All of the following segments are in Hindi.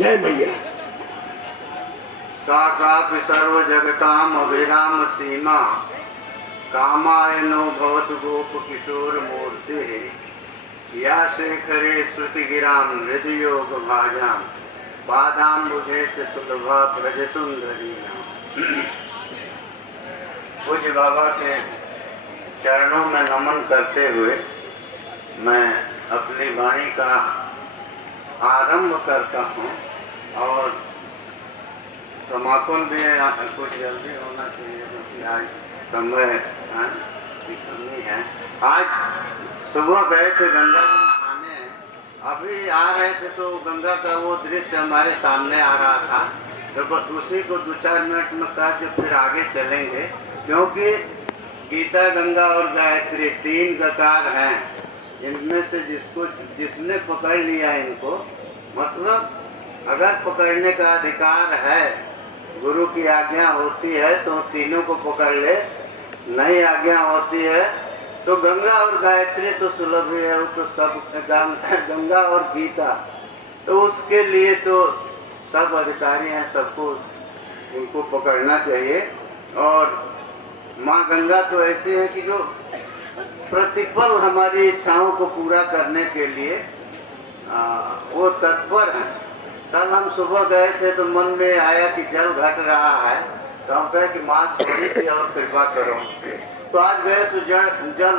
जय मैया। साकापि सर्व जगताम अभिराम सीमा कामायनो भवतु गोप किशोर मूर्ति या शेखरे श्रुति गिराम हृदय योग भाजाम बादाम बुझे सुलभा ब्रज सुंदरी। पूज्य बाबा के चरणों में नमन करते हुए मैं अपनी वाणी का आरंभ करता हूँ और समापन भी कुछ जल्दी होना चाहिए क्योंकि आज समय की कमी है। आज सुबह गए थे गंगा में नहाने, अभी आ रहे थे तो गंगा का वो दृश्य हमारे सामने आ रहा था, तो बस उसी को 2-4 मिनट में कहा कि फिर आगे चलेंगे, क्योंकि गीता, गंगा और गायत्री 3 गकार हैं। इनमें से जिसने पकड़ लिया इनको, मतलब अगर पकड़ने का अधिकार है, गुरु की आज्ञा होती है तो तीनों को पकड़ ले, नहीं आज्ञा होती है तो गंगा और गायत्री तो सुलभ है, वो तो सब गंगा और गीता तो उसके लिए तो सब अधिकारी हैं, सबको उनको पकड़ना चाहिए। और माँ गंगा तो ऐसी है कि जो प्रतिपल हमारी इच्छाओं को पूरा करने के लिए वो तत्पर है। कल हम सुबह गए थे तो मन में आया कि जल घट रहा है, तो हम कहे कि माँ थोड़ी सी और कृपा करो, तो आज गए तो जल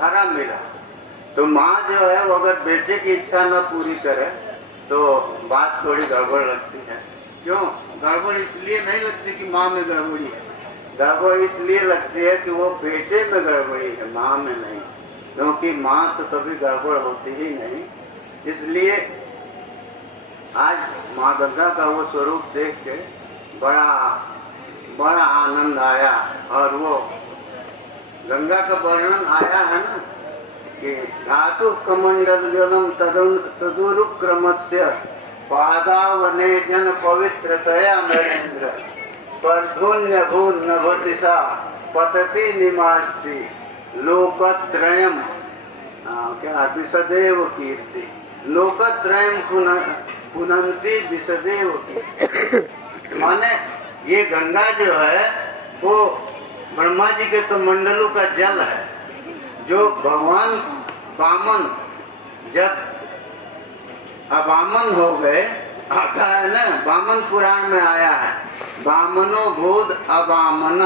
भरा मिला। तो माँ जो है वो अगर बेटे की इच्छा न पूरी करे तो बात थोड़ी गड़बड़ लगती है। क्यों गड़बड़? इसलिए नहीं लगती कि माँ में गड़बड़ी है, गड़बड़ इसलिए लगती है कि वो बेटे में गड़बड़ी है, माँ में नहीं, क्योंकि माँ तो कभी गड़बड़ होती ही नहीं। इसलिए आज माँ गंगा का वो स्वरूप देख के बड़ा आनंद आया। और वो गंगा का वर्णन आया है ना कि धातु कमंडल जलम तदुरुक्रमस्य पादावने जन पवित्रतया नरेंद्र परधुन्य भून नभतिसा पतति निमास्ति लोकत्रयम क्या विसदेव कीर्ति लोकत्रयम पुनंती विसदेव कीर्ति। माने ये गंगा जो है वो ब्रह्मा जी के कमंडलों का जल है, जो भगवान वामन जब अवामन हो गए, आता है ना, वामन पुराण में आया है, वामनो भूत अवामन।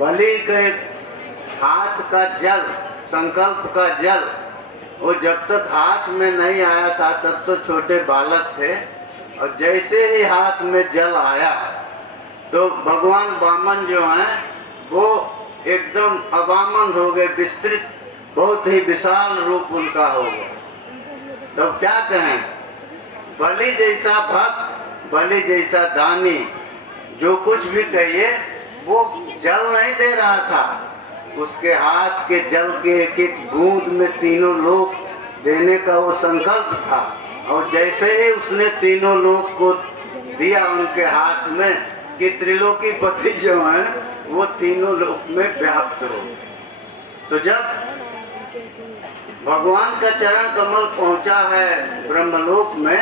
बलि के हाथ का जल, संकल्प का जल, वो जब तक हाथ में नहीं आया था तब तो छोटे बालक थे, और जैसे ही हाथ में जल आया तो भगवान वामन जो हैं वो एकदम अवामन हो गए, विस्तृत, बहुत ही विशाल रूप उनका हो गया। तो क्या कहें, बलि जैसा भक्त, बलि जैसा दानी, जो कुछ भी कहिए वो जल नहीं दे रहा था, उसके हाथ के जल के एक एक बूंद में तीनों लोक देने का वो संकल्प था। और जैसे ही उसने तीनों लोक को दिया उनके हाथ में कि त्रिलोकी पति जो है वो तीनों लोक में व्याप्त हो। तो जब भगवान का चरण कमल पहुंचा है ब्रह्मलोक में,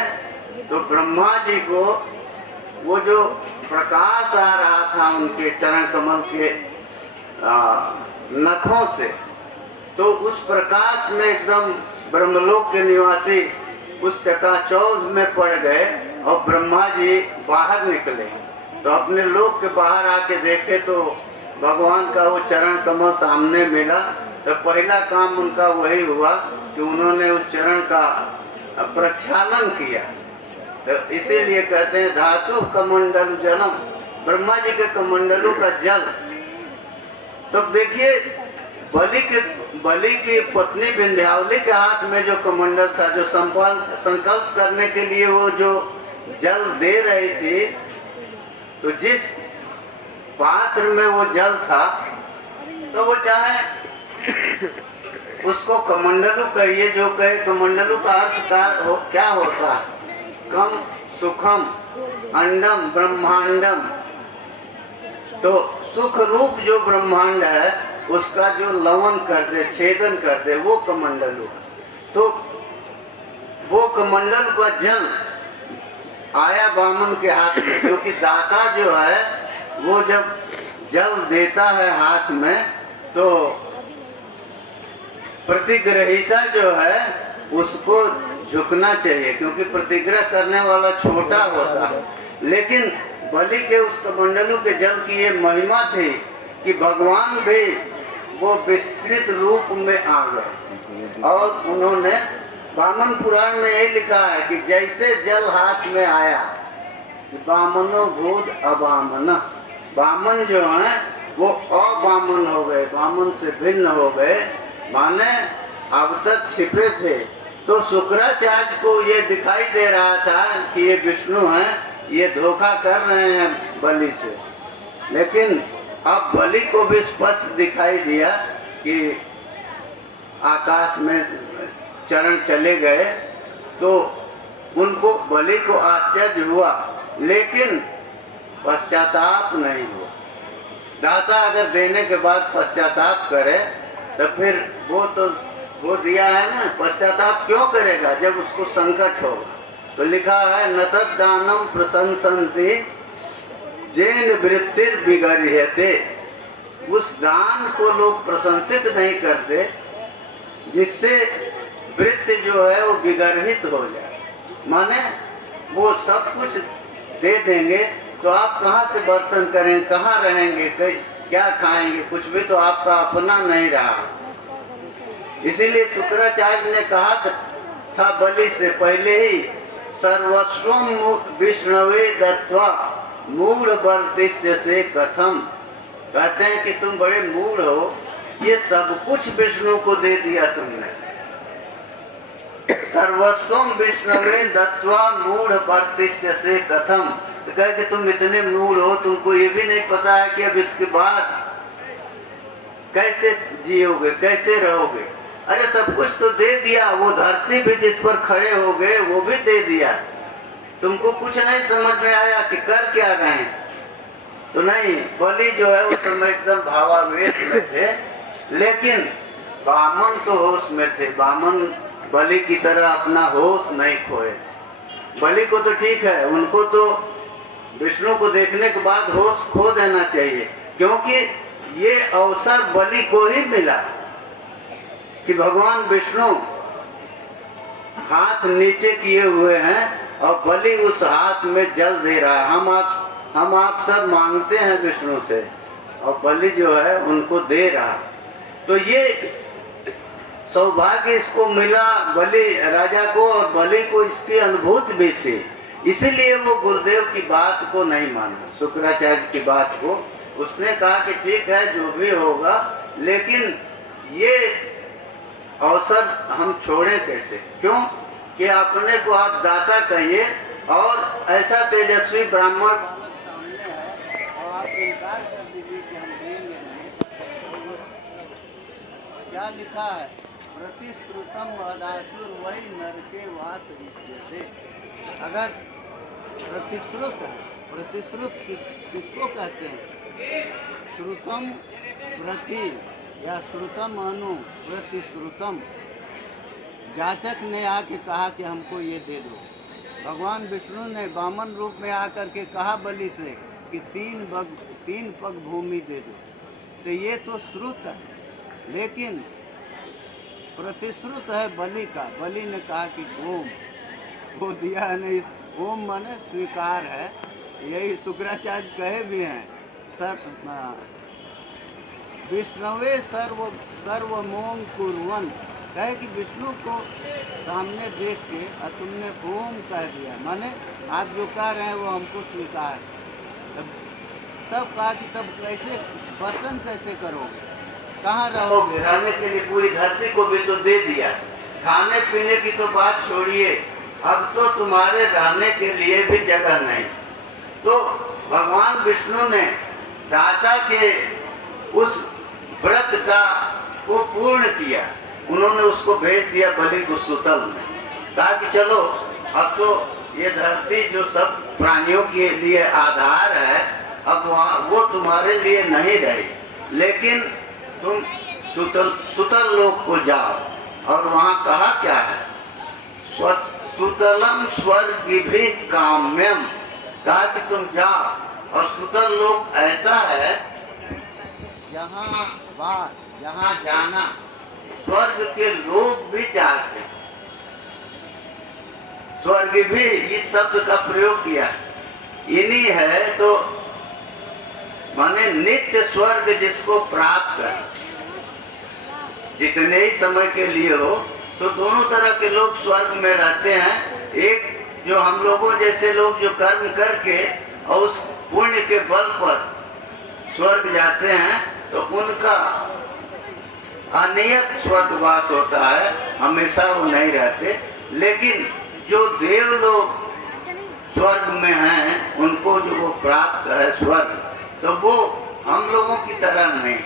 तो ब्रह्मा जी को वो जो प्रकाश आ रहा था उनके चरण कमल के नखों से, तो उस प्रकाश में एकदम ब्रह्मलोक के निवासी उस चकाचौंध में पड़ गए। और ब्रह्मा जी बाहर निकले तो अपने लोक के बाहर आके देखे तो भगवान का वो चरण कमल सामने मिला। तो पहला काम उनका वही हुआ कि उन्होंने उस चरण का प्रक्षालन किया। तो इसीलिए कहते हैं धातु कमंडल जलम, ब्रह्मा जी के कमंडलों का जल। तो देखिए बलि की पत्नी विंध्यावली के हाथ में जो कमंडल था, जो संकल्प करने के लिए वो जो जल दे रही थी, तो जिस पात्र में वो जल था तो वो चाहे उसको कमंडलू कहिए, जो कहे कमंडलू का अर्थ क्या होता है, कम सुखम अंडम ब्रह्मांडम। तो सुख रूप जो ब्रह्मांड है उसका जो लवन कर दे, छेदन कर दे, वो कमंडलू। तो वो कमंडल का जल आया बामन के हाथ में, क्योंकि दाता जो है वो जब जल देता है हाथ में तो प्रतिग्रहिता जो है उसको झुकना चाहिए, क्योंकि प्रतिग्रह करने वाला छोटा होता है। लेकिन बलि के उस कमंडलू के जल की ये महिमा थी कि भगवान भी वो विस्तृत रूप में आ गए। और उन्होंने वामन पुराण में यही लिखा है कि जैसे जल हाथ में आया, वामनो भूत अवामन, वामन जो है वो अवामन हो गए, वामन से भिन्न हो गए, माने अब तक छिपे थे। तो शुक्राचार्य को ये दिखाई दे रहा था कि ये विष्णु हैं, ये धोखा कर रहे हैं बलि से। लेकिन अब बलि को भी स्पष्ट दिखाई दिया कि आकाश में चरण चले गए, तो उनको बलि को आश्चर्य हुआ, लेकिन पश्चाताप नहीं हुआ। दाता अगर देने के बाद पश्चाताप करे तो फिर वो दिया है ना, पश्चाताप क्यों करेगा जब उसको संकट होगा। तो लिखा है न तद्दानम प्रशंसन्ति जैन वृत्तिर बिगड़ते, उस दान को लोग प्रशंसित नहीं करते जिससे वृत्ति जो है वो विगर्हित हो जाए। माने वो सब कुछ दे देंगे तो आप कहाँ से बर्तन करेंगे, कहाँ रहेंगे, क्या खाएंगे, कुछ भी तो आपका अपना नहीं रहा। इसीलिए शुक्राचार्य ने कहा था बलि से पहले ही, सर्वस्वम विष्णवे दत्वा मूढ़ वर्तिष्य से कथम, कहते हैं कि तुम बड़े मूढ़ हो, ये सब कुछ विष्णु को दे दिया तुमने। सर्वस्वम विष्णवे दत्वा मूढ़ वर्तिष्य से कथम, तो कहे कि तुम इतने मूढ़ हो, तुमको ये भी नहीं पता है कि अब इसके बाद कैसे जियोगे, कैसे रहोगे। अरे सब कुछ तो दे दिया, वो धरती भी जिस पर खड़े हो गए वो भी दे दिया, तुमको कुछ नहीं समझ में आया कि कर क्या गए। तो नहीं, बलि जो है उस समय एकदम भावावेश में थे, लेकिन वामन तो होश में थे। वामन बलि की तरह अपना होश नहीं खोए। बलि को तो ठीक है, उनको तो विष्णु को देखने के बाद होश खो देना चाहिए, क्योंकि ये अवसर बलि को ही मिला कि भगवान विष्णु हाथ नीचे किए हुए हैं और बलि उस हाथ में जल दे रहा है। हम आप सब मांगते हैं विष्णु से और बलि जो है उनको दे रहा। तो ये सौभाग्य इसको मिला बलि राजा को, और बलि को इसकी अनुभूति भी थी, इसीलिए वो गुरुदेव की बात को नहीं माना, शुक्राचार्य की बात को। उसने कहा कि ठीक है जो भी होगा, लेकिन ये अवसर हम छोड़े कैसे, क्यों कि अपने को आप दाता कहिए और ऐसा तेजस्वी ब्राह्मण सामने है और आप इनकार कर दीजिए कि हम देंगे नहीं। क्या लिखा है, प्रतिश्रुतम अदासुर वही नरके वास ऋष्यते। अगर प्रतिश्रुत है, प्रतिश्रुत किसको कहते हैं, श्रुतम प्रति या श्रुतम अनु प्रतिश्रुतम। जाचक ने आके कहा कि हमको ये दे दो। भगवान विष्णु ने वामन रूप में आकर के कहा बलि से कि 3 पग भूमि दे दो। तो ये तो श्रुत है, लेकिन प्रतिश्रुत है बलि का। बलि ने कहा कि ओम, वो दिया नहीं। ओम माने स्वीकार है, यही शुक्राचार्य कहे भी हैं। विष्णुवे सर्वमोम कुर्वन्, कहे कि विष्णु को सामने देख के और तुमने ओम कह दिया, माने आप जो कह रहे हैं वो हमको स्वीकार। तब कहा कि तब कैसे बर्तन कैसे करोगे, कहाँ रहोगे, रहने के लिए पूरी धरती को भी तो दे दिया। खाने पीने की तो बात छोड़िए, अब तो तुम्हारे रहने के लिए भी जगह नहीं। तो भगवान विष्णु ने दाता के उस व्रत का को पूर्ण किया। उन्होंने उसको भेज दिया बलि को सुतल में, कहा कि चलो अब तो ये धरती जो सब प्राणियों के लिए आधार है, अब वहाँ वो तुम्हारे लिए नहीं रही, लेकिन तुम सुतल लोक को जाओ। और वहाँ कहा क्या है, सुतलम स्वर्ग भी काम्यम, कहा कि तुम जाओ। और सुतल लोक ऐसा है जहाँ वास, जहाँ जाना स्वर्ग के लोग भी चाहते हैं। स्वर्ग भी इस शब्द का प्रयोग किया, इन्हीं है तो माने नित्य स्वर्ग जिसको प्राप्त है, जितने ही समय के लिए हो। तो दोनों तरह के लोग स्वर्ग में रहते हैं। एक जो हम लोगों जैसे लोग जो कर्म करके और उस पुण्य के बल पर स्वर्ग जाते हैं, तो उनका अनियत स्वर्गवास होता है, हमेशा वो नहीं रहते। लेकिन जो देव लोग स्वर्ग में हैं, उनको जो वो प्राप्त है स्वर्ग, तो वो हम लोगों की तरह नहीं।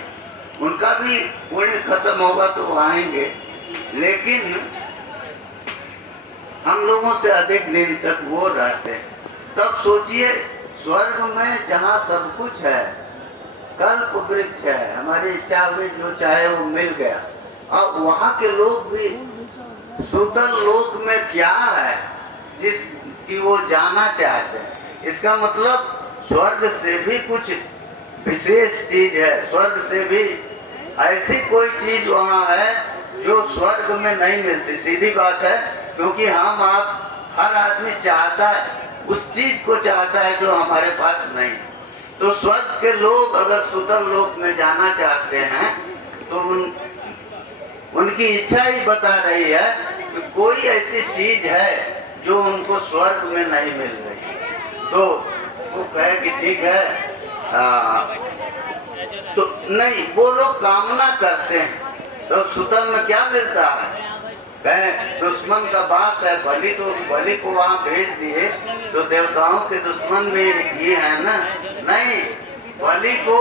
उनका भी पुण्य खत्म होगा तो वो आएंगे, लेकिन हम लोगों से अधिक दिन तक वो रहते हैं। तब सोचिए स्वर्ग में जहाँ सब कुछ है, कल्प वृक्ष है, हमारी इच्छा हुई जो चाहे वो मिल गया। अब वहाँ के लोग भी सुतल लोक में क्या है जिसकी वो जाना चाहते हैं। इसका मतलब स्वर्ग से भी कुछ विशेष चीज है, स्वर्ग से भी ऐसी कोई चीज वहाँ है जो स्वर्ग में नहीं मिलती। सीधी बात है, क्योंकि हम आप हर आदमी चाहता है, उस चीज को चाहता है जो हमारे पास नहीं। तो स्वर्ग के लोग अगर सुतल लोक में जाना चाहते हैं तो उनकी इच्छा ही बता रही है कि कोई ऐसी चीज है जो उनको स्वर्ग में नहीं मिल रही। तो वो कहे कि ठीक है, तो नहीं, वो लोग कामना करते हैं। तो सुतल में क्या मिलता है, कहे दुश्मन का बात है, बलि तो बलि को वहाँ भेज दिए तो देवताओं के दुश्मन भी ये है ना। नहीं, बलि को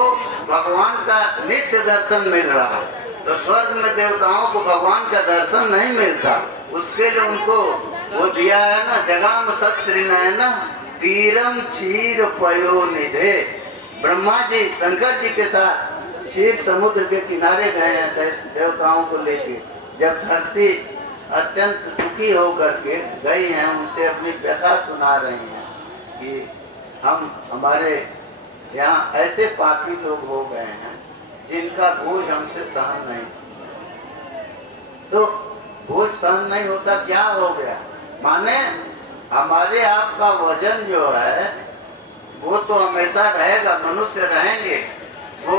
भगवान का नित्य दर्शन मिल रहा है। तो स्वर्ग में देवताओं को भगवान का दर्शन नहीं मिलता, उसके लिए उनको वो दिया है ना, जगाम सत्रि नयना तीरम क्षीर पयो निधे। ब्रह्मा जी शंकर जी के साथ क्षीर समुद्र के किनारे गए हैं देवताओं को लेके। जब धरती अत्यंत दुखी होकर के गई हैं, उनसे अपनी व्यथा सुना रही हैं कि हमारे यहाँ ऐसे पापी लोग हो गए हैं जिनका बोझ हमसे सहन नहीं, तो बोझ सहन नहीं होता, क्या हो गया, माने हमारे आपका वजन जो है वो तो हमेशा रहेगा। मनुष्य रहेंगे, वो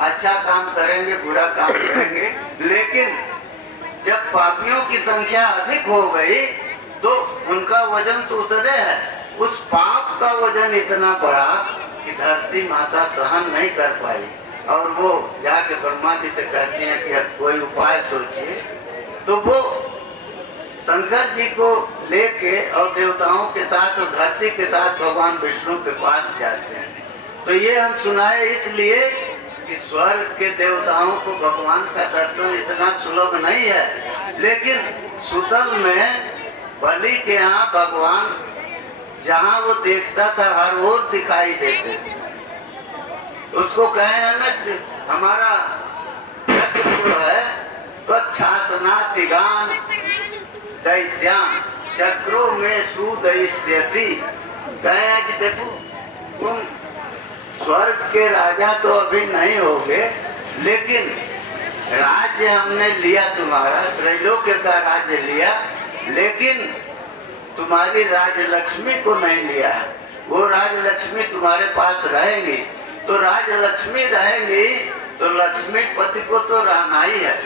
अच्छा काम करेंगे, बुरा काम करेंगे, लेकिन जब पापियों की संख्या अधिक हो गई तो उनका वजन तो उतरे है। उस पाप का वजन इतना बढ़ा कि धरती माता सहन नहीं कर पाई, और वो जाके ब्रह्मा जी से कहती हैं कि कोई उपाय सोचिए। तो वो शंकर जी को लेके और देवताओं के साथ और धरती के साथ भगवान विष्णु के पास जाते हैं। तो ये हम सुनाए इसलिए कि स्वर्ग के देवताओं को भगवान का दर्शन इतना सुलभ नहीं है, लेकिन सुतल में बलि के यहाँ भगवान जहाँ वो देखता था हर ओर दिखाई देते थे। उसको कहे है ना कि हमारा चक्र है स्वच्छासनातिगान दैत्यान चक्रों में सुदैष्यति। कहे कि देखो तुम स्वर्ग के राजा तो अभी नहीं होगे, लेकिन राज्य हमने लिया तुम्हारा, त्रैलोक्य का राज्य लिया, लेकिन तुम्हारी राजलक्ष्मी को नहीं लिया है। वो राजलक्ष्मी तुम्हारे पास रहेंगी, तो राजलक्ष्मी रहेंगी तो लक्ष्मीपति को तो रहना ही है।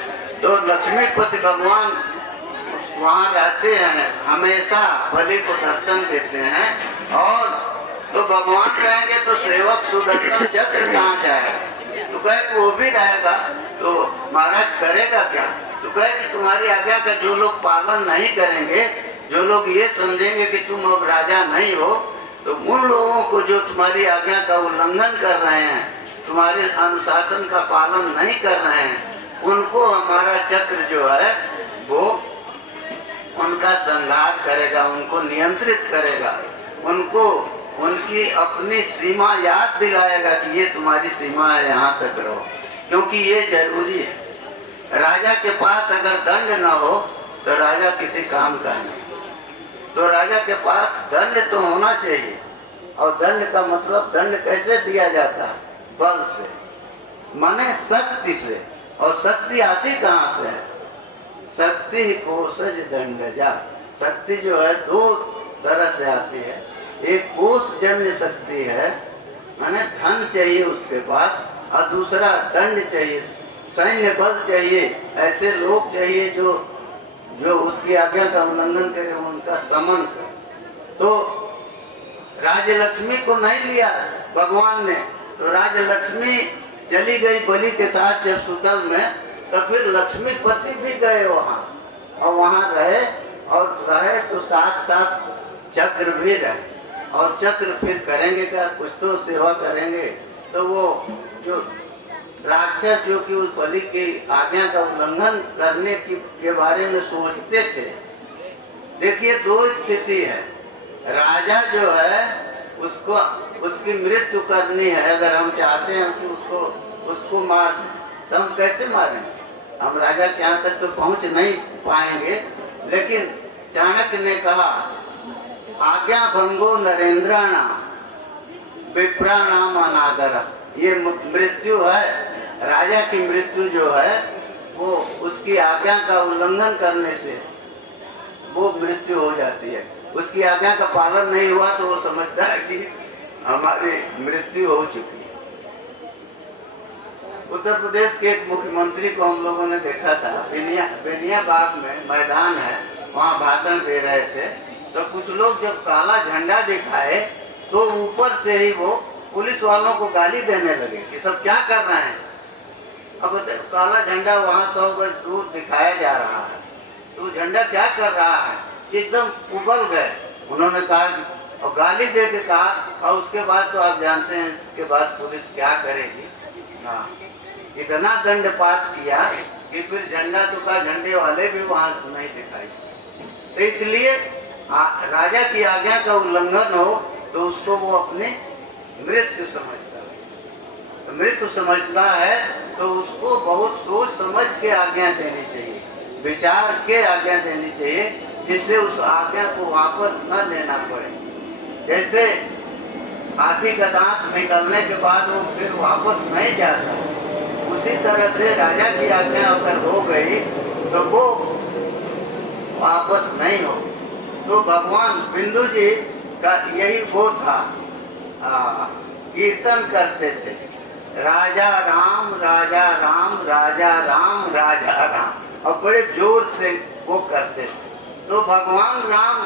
तो लक्ष्मीपति भगवान वहाँ रहते हैं, हमेशा बलि को दर्शन देते हैं। और तो भगवान रहेंगे तो सेवक सुदर्शन चक्र कहाँ जाएगा। तो कहे वो भी रहेगा, तो महाराज करेगा क्या। तो कहे कि तुम्हारी आज्ञा का जो लोग पालन नहीं करेंगे, जो लोग ये समझेंगे कि तुम अब राजा नहीं हो, तो उन लोगों को जो तुम्हारी आज्ञा का उल्लंघन कर रहे हैं, तुम्हारे अनुशासन का पालन नहीं कर रहे हैं, उनको हमारा चक्र जो है वो उनका संहार करेगा, उनको नियंत्रित करेगा, उनको उनकी अपनी सीमा याद दिलाएगा कि ये तुम्हारी सीमा है, यहाँ तक रहो। क्योंकि ये जरूरी है। राजा के पास अगर दंड न हो तो राजा किसी काम का नहीं। तो राजा के पास दंड तो होना चाहिए। और दंड का मतलब दंड कैसे दिया जाता है? बल से, माने शक्ति से। और शक्ति आती कहाँ से है? शक्ति कोशज दंडजा। शक्ति जो है दो तरह से आती है। एक कोश जन्य शक्ति है, माने धन चाहिए उसके पास, और दूसरा दंड चाहिए, सैन्य बल चाहिए, ऐसे लोग चाहिए जो उसकी आज्ञा का उल्लंघन करे, उनका समन करे। तो राजलक्ष्मी को नहीं लिया भगवान ने, तो राजलक्ष्मी चली गई बलि के साथ जब सुतल में, तो फिर लक्ष्मीपति भी गए वहाँ, और वहाँ रहे, और रहे तो साथ साथ चक्र भी रहे। और चक्र फिर करेंगे क्या, कुछ तो सेवा करेंगे। तो वो जो राक्षस जो कि उस बलि की आज्ञा का उल्लंघन करने के बारे में सोचते थे। देखिए दो स्थिति है, राजा जो है उसको उसकी मृत्यु करनी है। अगर हम चाहते हैं कि उसको मार दें, तो हम कैसे मारेंगे? हम राजा के यहाँ तक तो पहुँच नहीं पाएंगे। लेकिन चाणक्य ने कहा आज्ञा भंगो नरेंद्राणाम विप्राणाम अनादर। ये मृत्यु है, राजा की मृत्यु जो है वो उसकी आज्ञा का उल्लंघन करने से वो मृत्यु हो जाती है। उसकी आज्ञा का पालन नहीं हुआ तो वो समझता है कि हमारी मृत्यु हो चुकी है। उत्तर प्रदेश के एक मुख्यमंत्री को हम लोगों ने देखा था, बेनियाबाग में मैदान है, वहाँ भाषण दे रहे थे। तो कुछ लोग जब काला झंडा दिखाए तो ऊपर से ही वो पुलिस वालों को गाली देने लगे कि सब क्या कर रहे हैं। अब काला झंडा वहाँ 100 गज दूर दिखाया जा रहा है, तो झंडा क्या कर रहा है, एकदम उबल गए। उन्होंने कहा और गाली दे के कहा, और उसके बाद तो आप जानते हैं इसके बाद पुलिस क्या करेगी। हाँ, इतना दंडपात किया कि फिर झंडा तो का झंडे वाले भी वहाँ नहीं दिखाई। तो इसलिए राजा की आज्ञा का उल्लंघन हो तो उसको वो अपनी मृत्यु समझता है। तो मृत्यु समझता है तो उसको बहुत सोच समझ के आज्ञा देनी चाहिए, विचार के आज्ञा देनी चाहिए, जिससे उस आज्ञा को वापस न लेना पड़े। जैसे हाथी का दांत निकलने के बाद वो फिर वापस नहीं जाता, उसी तरह से राजा की आज्ञा अगर हो गई तो वो वापस नहीं हो। तो भगवान बिंदु जी का यही वो था, कीर्तन करते थे, राजा राम राजा राम राजा राम राजा राम, और बड़े जोर से वो करते थे। तो भगवान राम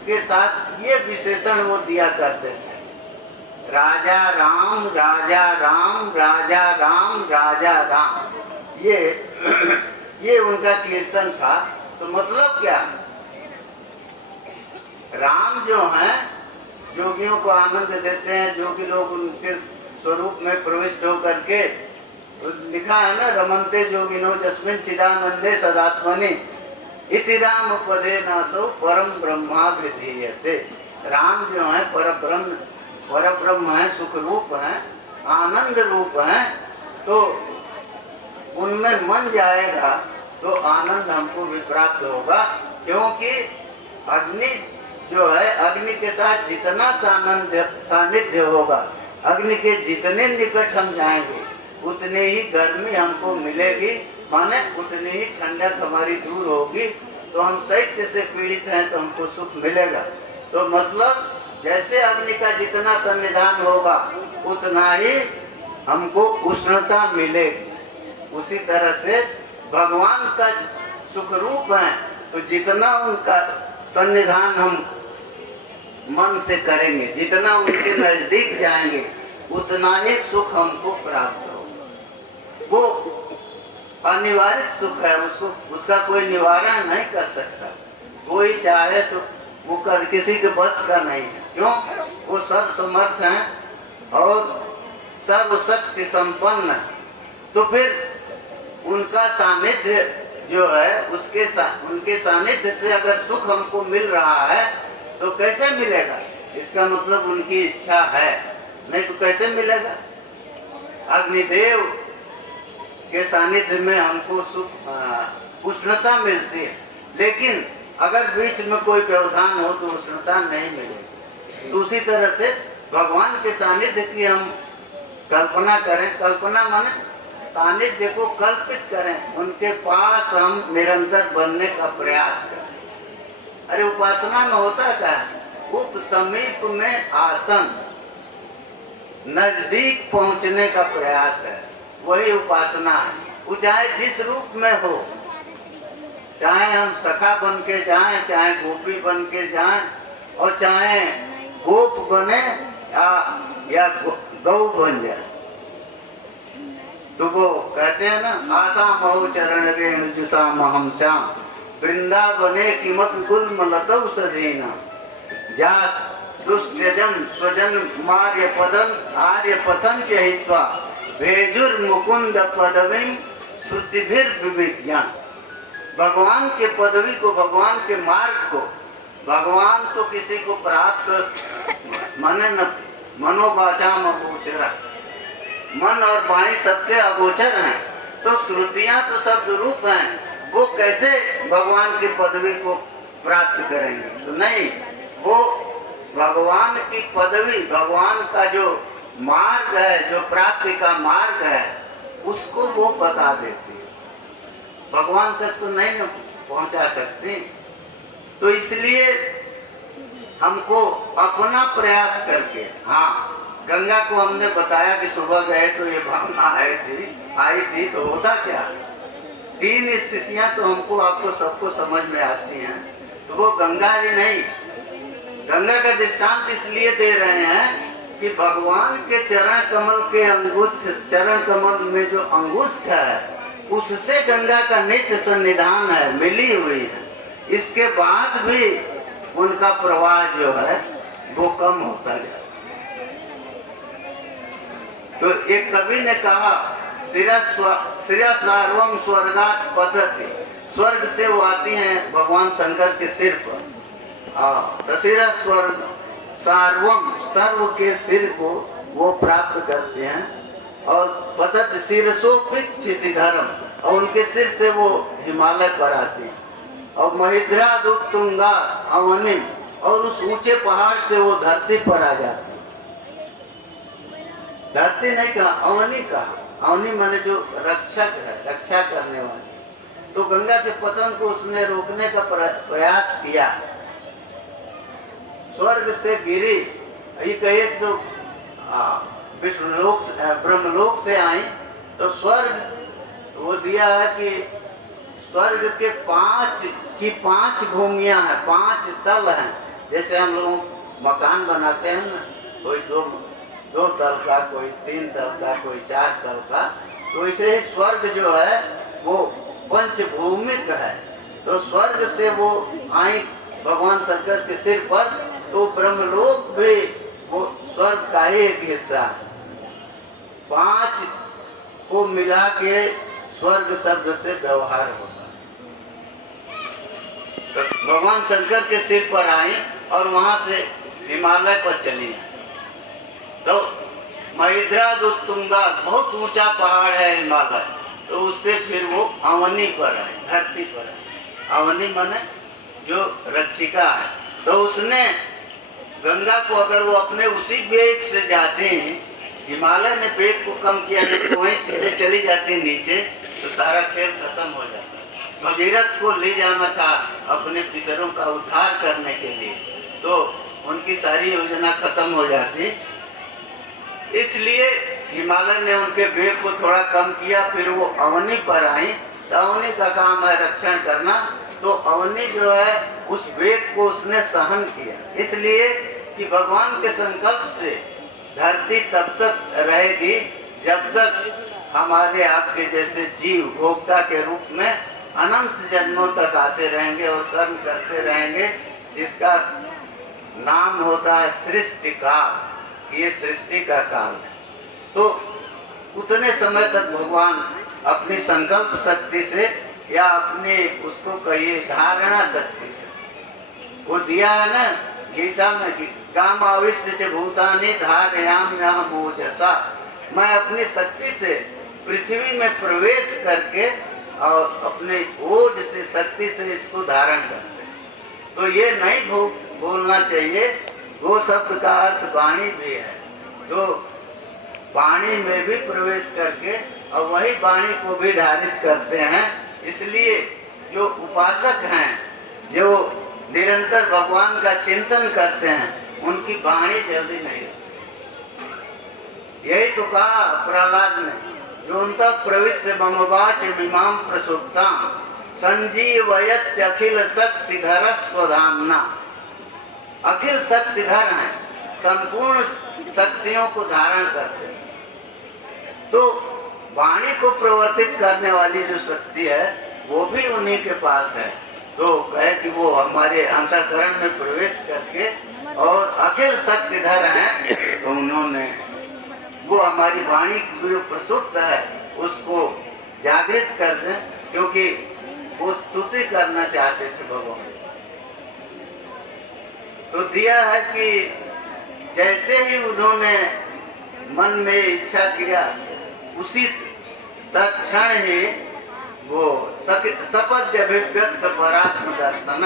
के साथ ये विशेषण वो दिया करते थे, राजा राम राजा राम राजा राम राजा राम। ये उनका कीर्तन था। तो मतलब क्या, राम जो हैं योगियों को आनंद देते हैं, जो कि लोग उनके स्वरूप में प्रविष्ट होकर के, लिखा है ना, रमन्ते जोगिनो जस्मिन चिदानंदे सदात्मनि इति राम पदे नासो परम ब्रह्मा विधीयते। राम जो है पर ब्रह्म है, सुख रूप है, आनंद रूप है। तो उनमें मन जाएगा तो आनंद हमको भी प्राप्त होगा, क्योंकि अग्नि जो है, अग्नि के साथ जितना सानिध्य होगा, अग्नि के जितने निकट हम जाएंगे उतने ही गर्मी हमको मिलेगी, माने उतनी ही ठंडक हमारी दूर होगी। तो हम शैत्य से पीड़ित हैं तो हमको सुख मिलेगा। तो मतलब जैसे अग्नि का जितना सन्निधान होगा उतना ही हमको उष्णता मिलेगी। उसी तरह से भगवान का सुख रूप है, तो जितना उनका सन्निधान हम मन से करेंगे, जितना उनके नजदीक जाएंगे उतना ही सुख हमको प्राप्त होगा। वो अनिवार्य सुख है, उसका कोई निवारण नहीं कर सकता। कोई चाहे तो वो कर किसी के बस का नहीं है। क्यों? वो सर्वसमर्थ हैं और सर्वशक्ति संपन्न है। तो फिर उनका सानिध्य जो है, उनके सानिध्य से अगर सुख हमको मिल रहा है तो कैसे मिलेगा? इसका मतलब उनकी इच्छा है, नहीं तो कैसे मिलेगा? अग्निदेव के सानिध्य में हमको सुख उष्णता मिलती है, लेकिन अगर बीच में कोई व्यवधान हो तो उष्णता नहीं मिलेगी। दूसरी तरह से भगवान के सानिध्य की हम कल्पना करें, कल्पना माने सानिध्य को कल्पित करें, उनके पास हम निरंतर बनने का प्रयास करें। अरे उपासना में होता क्या है? उप समीप में आसन, नजदीक पहुंचने का प्रयास है, वही उपासना है। वो चाहे जिस रूप में हो, चाहे हम सखा बन के जाएं, चाहे गोपी बन के जाएं, और चाहे गोप बने या गौ बन जाए। तो वो कहते हैं ना, आशा महु चरण रेणु जुषा महम श्याम, वृंदावने किमपि गुल्म लतौ सधीना, जा दुष्टजन स्वजन मार्य पदन आर्य पथन च हित्वा, भेजुर मुकुंद पदवीं श्रुतिभिर विविज्ञान। भगवान के पदवी को, भगवान के मार्ग को, भगवान तो किसी को प्राप्त माने न मनोवाचाम अगोचरा, मन और वाणी सबके अगोचर हैं, तो श्रुतियां तो शब्द रूप हैं, वो कैसे भगवान की पदवी को प्राप्त करेंगे? तो नहीं, वो भगवान की पदवी, भगवान का जो मार्ग है, जो प्राप्ति का मार्ग है, उसको वो बता देती है। भगवान तक तो नहीं पहुंचा सकती। तो इसलिए हमको अपना प्रयास करके, हाँ, गंगा को हमने बताया कि सुबह गए तो ये भावना आई थी, तो होता क्या? 3 स्थितियां तो हमको, आपको सबको समझ में आती हैं। तो वो गंगा जी नहीं, गंगा का दृष्टांत इसलिए दे रहे हैं कि भगवान के चरण कमल के अंगुष्ठ, चरण कमल में जो अंगुष्ठ है, उससे गंगा का नित्य सन्निधान है, मिली हुई है। इसके बाद भी उनका प्रवाह जो है वो कम होता जाता। तो एक कवि ने कहा, सिरा सार्वम स्वर्गात् पतति, स्वर्ग से वो आती हैं भगवान शंकर के सिर पर। दशहरा स्वर्ग सार्वम, सर्व के सिर को वो प्राप्त करते हैं, और पतत शिरसोपित धर्म, और उनके सिर से वो हिमालय पर आते हैं। और महिद्रा दुत्तुंगा अवनिम, और उस ऊंचे पहाड़ से वो धरती पर आ जाते हैं। धरती नहीं कहा, अवनी कहा। अवनी माने जो रक्षक है, रक्षा करने वाले। तो गंगा के पतन को उसने रोकने का प्रयास किया, स्वर्ग से गिरी। ये कहे तो विष्णुलोक, ब्रह्मलोक से आई, तो स्वर्ग वो दिया है कि स्वर्ग के 5 भूमियां हैं, 5 तल हैं। जैसे हम लोग मकान बनाते हैं ना, कोई 2 तल का, कोई 3 तल का, कोई 4 तल का, तो इसे ही स्वर्ग जो है वो पंचभूमिक है। तो स्वर्ग से वो आई भगवान शंकर के सिर पर, तो ब्रह्मलोक भी वो स्वर्ग का ही एक हिस्सा है। 5 को मिला के स्वर्ग शब्द से व्यवहार होता है। तो भगवान शंकर के सिर पर आए और वहां से हिमालय पर चली। तो महिद्रा दुत्तुंगा, बहुत ऊंचा पहाड़ है हिमालय, तो उससे फिर वो अवनी पर आए, धरती पर आए। अवनी माने जो रक्षिका है। तो उसने गंगा को, अगर वो अपने उसी वेग से जाते हैं, हिमालय ने वेग को कम किया, तो वहीं सीधे चली जाती नीचे, तो सारा खेल खत्म हो जाता। भगीरथ को ले जाना था अपने पितरों का उद्धार करने के लिए, तो उनकी सारी योजना खत्म हो जाती। इसलिए हिमालय ने उनके वेग को थोड़ा कम किया, फिर वो अवनी पर आई। तो अवनी का काम है रक्षण करना, तो अवनी जो है उस वेग को उसने सहन किया, इसलिए कि भगवान के संकल्प से धरती तब तक रहेगी जब तक हमारे आपके जैसे जीव भोक्ता के रूप में अनंत जन्मों तक आते रहेंगे और कर्म करते रहेंगे, जिसका नाम होता है सृष्टि काल। ये सृष्टि का काल है। तो उतने समय तक भगवान अपनी संकल्प शक्ति से या अपने उसको कहिए धारणा शक्ति से, वो दिया है ना गीता में कि काम आविष्ट भूतानि धारयाम्यहम् ओजसा, मैं अपनी शक्ति से पृथ्वी में प्रवेश करके और अपने ओज से, शक्ति से इसको धारण करते। तो ये नहीं बोलना चाहिए। गो शब्द का अर्थ वाणी भी है, जो वाणी में भी प्रवेश करके और वही वाणी को भी धारित करते हैं। इसलिए जो उपासक हैं, जो निरंतर भगवान का चिंतन करते हैं, उनकी वाणी जल्दी नहीं। यही तो कहा प्रहलाद ने, जो उनका प्रविष्ट ममवाच इमाम प्रसुप्ता संजीवयत अखिल शक्तिधर स्वधामना। अखिल शक्तिधर हैं, संपूर्ण शक्तियों को धारण करते हैं। तो वाणी को प्रवर्तित करने वाली जो शक्ति है वो भी उन्हीं के पास है। तो कहे कि वो हमारे अंतःकरण में प्रवेश करके और अखिल शक्तिधर हैं, तो उन्होंने वो हमारी वाणी की जो प्रसुप्त है उसको जागृत कर दें, क्योंकि वो स्तुति करना चाहते थे भगवान। तो दिया है कि जैसे ही उन्होंने मन में इच्छा किया, उसी तत्क्षण ही वो सपद्य अभिव्यक्त परात्म दर्शन,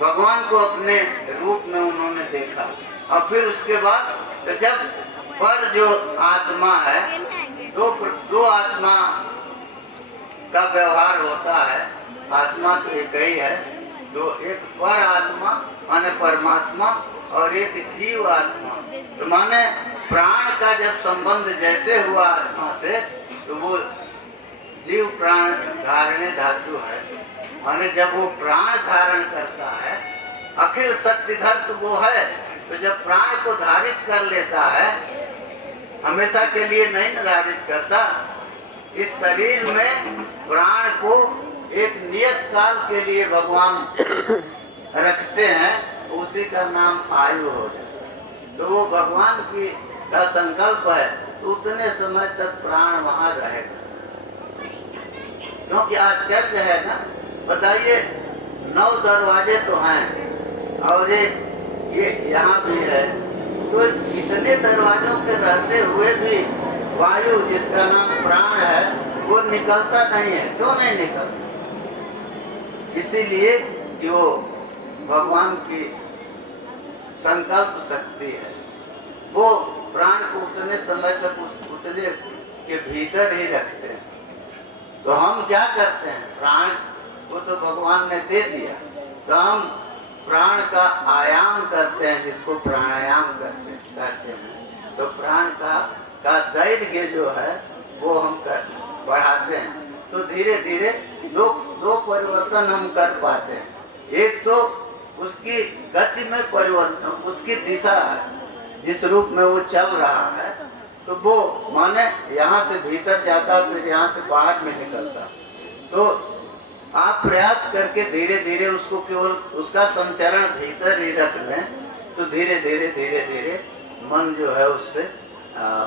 भगवान को अपने रूप में उन्होंने देखा। और फिर उसके बाद तो जब पर जो आत्मा है, दो आत्मा का व्यवहार होता है। आत्मा तो एक ही है, तो एक पर आत्मा माने परमात्मा और एक जीव आत्मा। तो माने प्राण का जब संबंध जैसे हुआ आत्मा से, तो वो जीव प्राण धारणे धातु है। माने जब वो प्राण धारण करता है, अखिल शक्तिधर तो वो है, तो जब प्राण को धारित कर लेता है, हमेशा के लिए नहीं धारित करता। इस शरीर में प्राण को एक नियत काल के लिए भगवान रखते हैं, उसी का नाम आयु हो जाता। तो वो भगवान की का संकल्प है, तो उतने समय तक प्राण वहां रहेगा। क्योंकि आश्चर्य है ना, बताइए 9 दरवाजे तो हैं और ये यहाँ भी है, तो इतने दरवाजों के रहते हुए भी वायु जिसका नाम प्राण है वो निकलता नहीं है। क्यों नहीं निकलता? इसीलिए जो भगवान की संकल्प शक्ति है, वो प्राण को उतने समय तक उतने के भीतर ही रखते हैं। तो हम क्या करते हैं, प्राण को तो भगवान ने दे दिया, तो हम प्राण का आयाम करते हैं, जिसको प्राणायाम कहते हैं। तो प्राण का दैर्घ्य जो है वो हम बढ़ाते हैं। तो धीरे धीरे दो परिवर्तन हम कर पाते हैं। एक तो उसकी गति में परिवर्तन, उसकी दिशा जिस रूप में वो चल रहा है, तो वो माने यहाँ से भीतर जाता, फिर यहाँ से बाहर में निकलता। तो आप प्रयास करके धीरे धीरे उसको केवल उसका संचरण भीतर ही रख लें, तो धीरे धीरे धीरे धीरे मन जो है उससे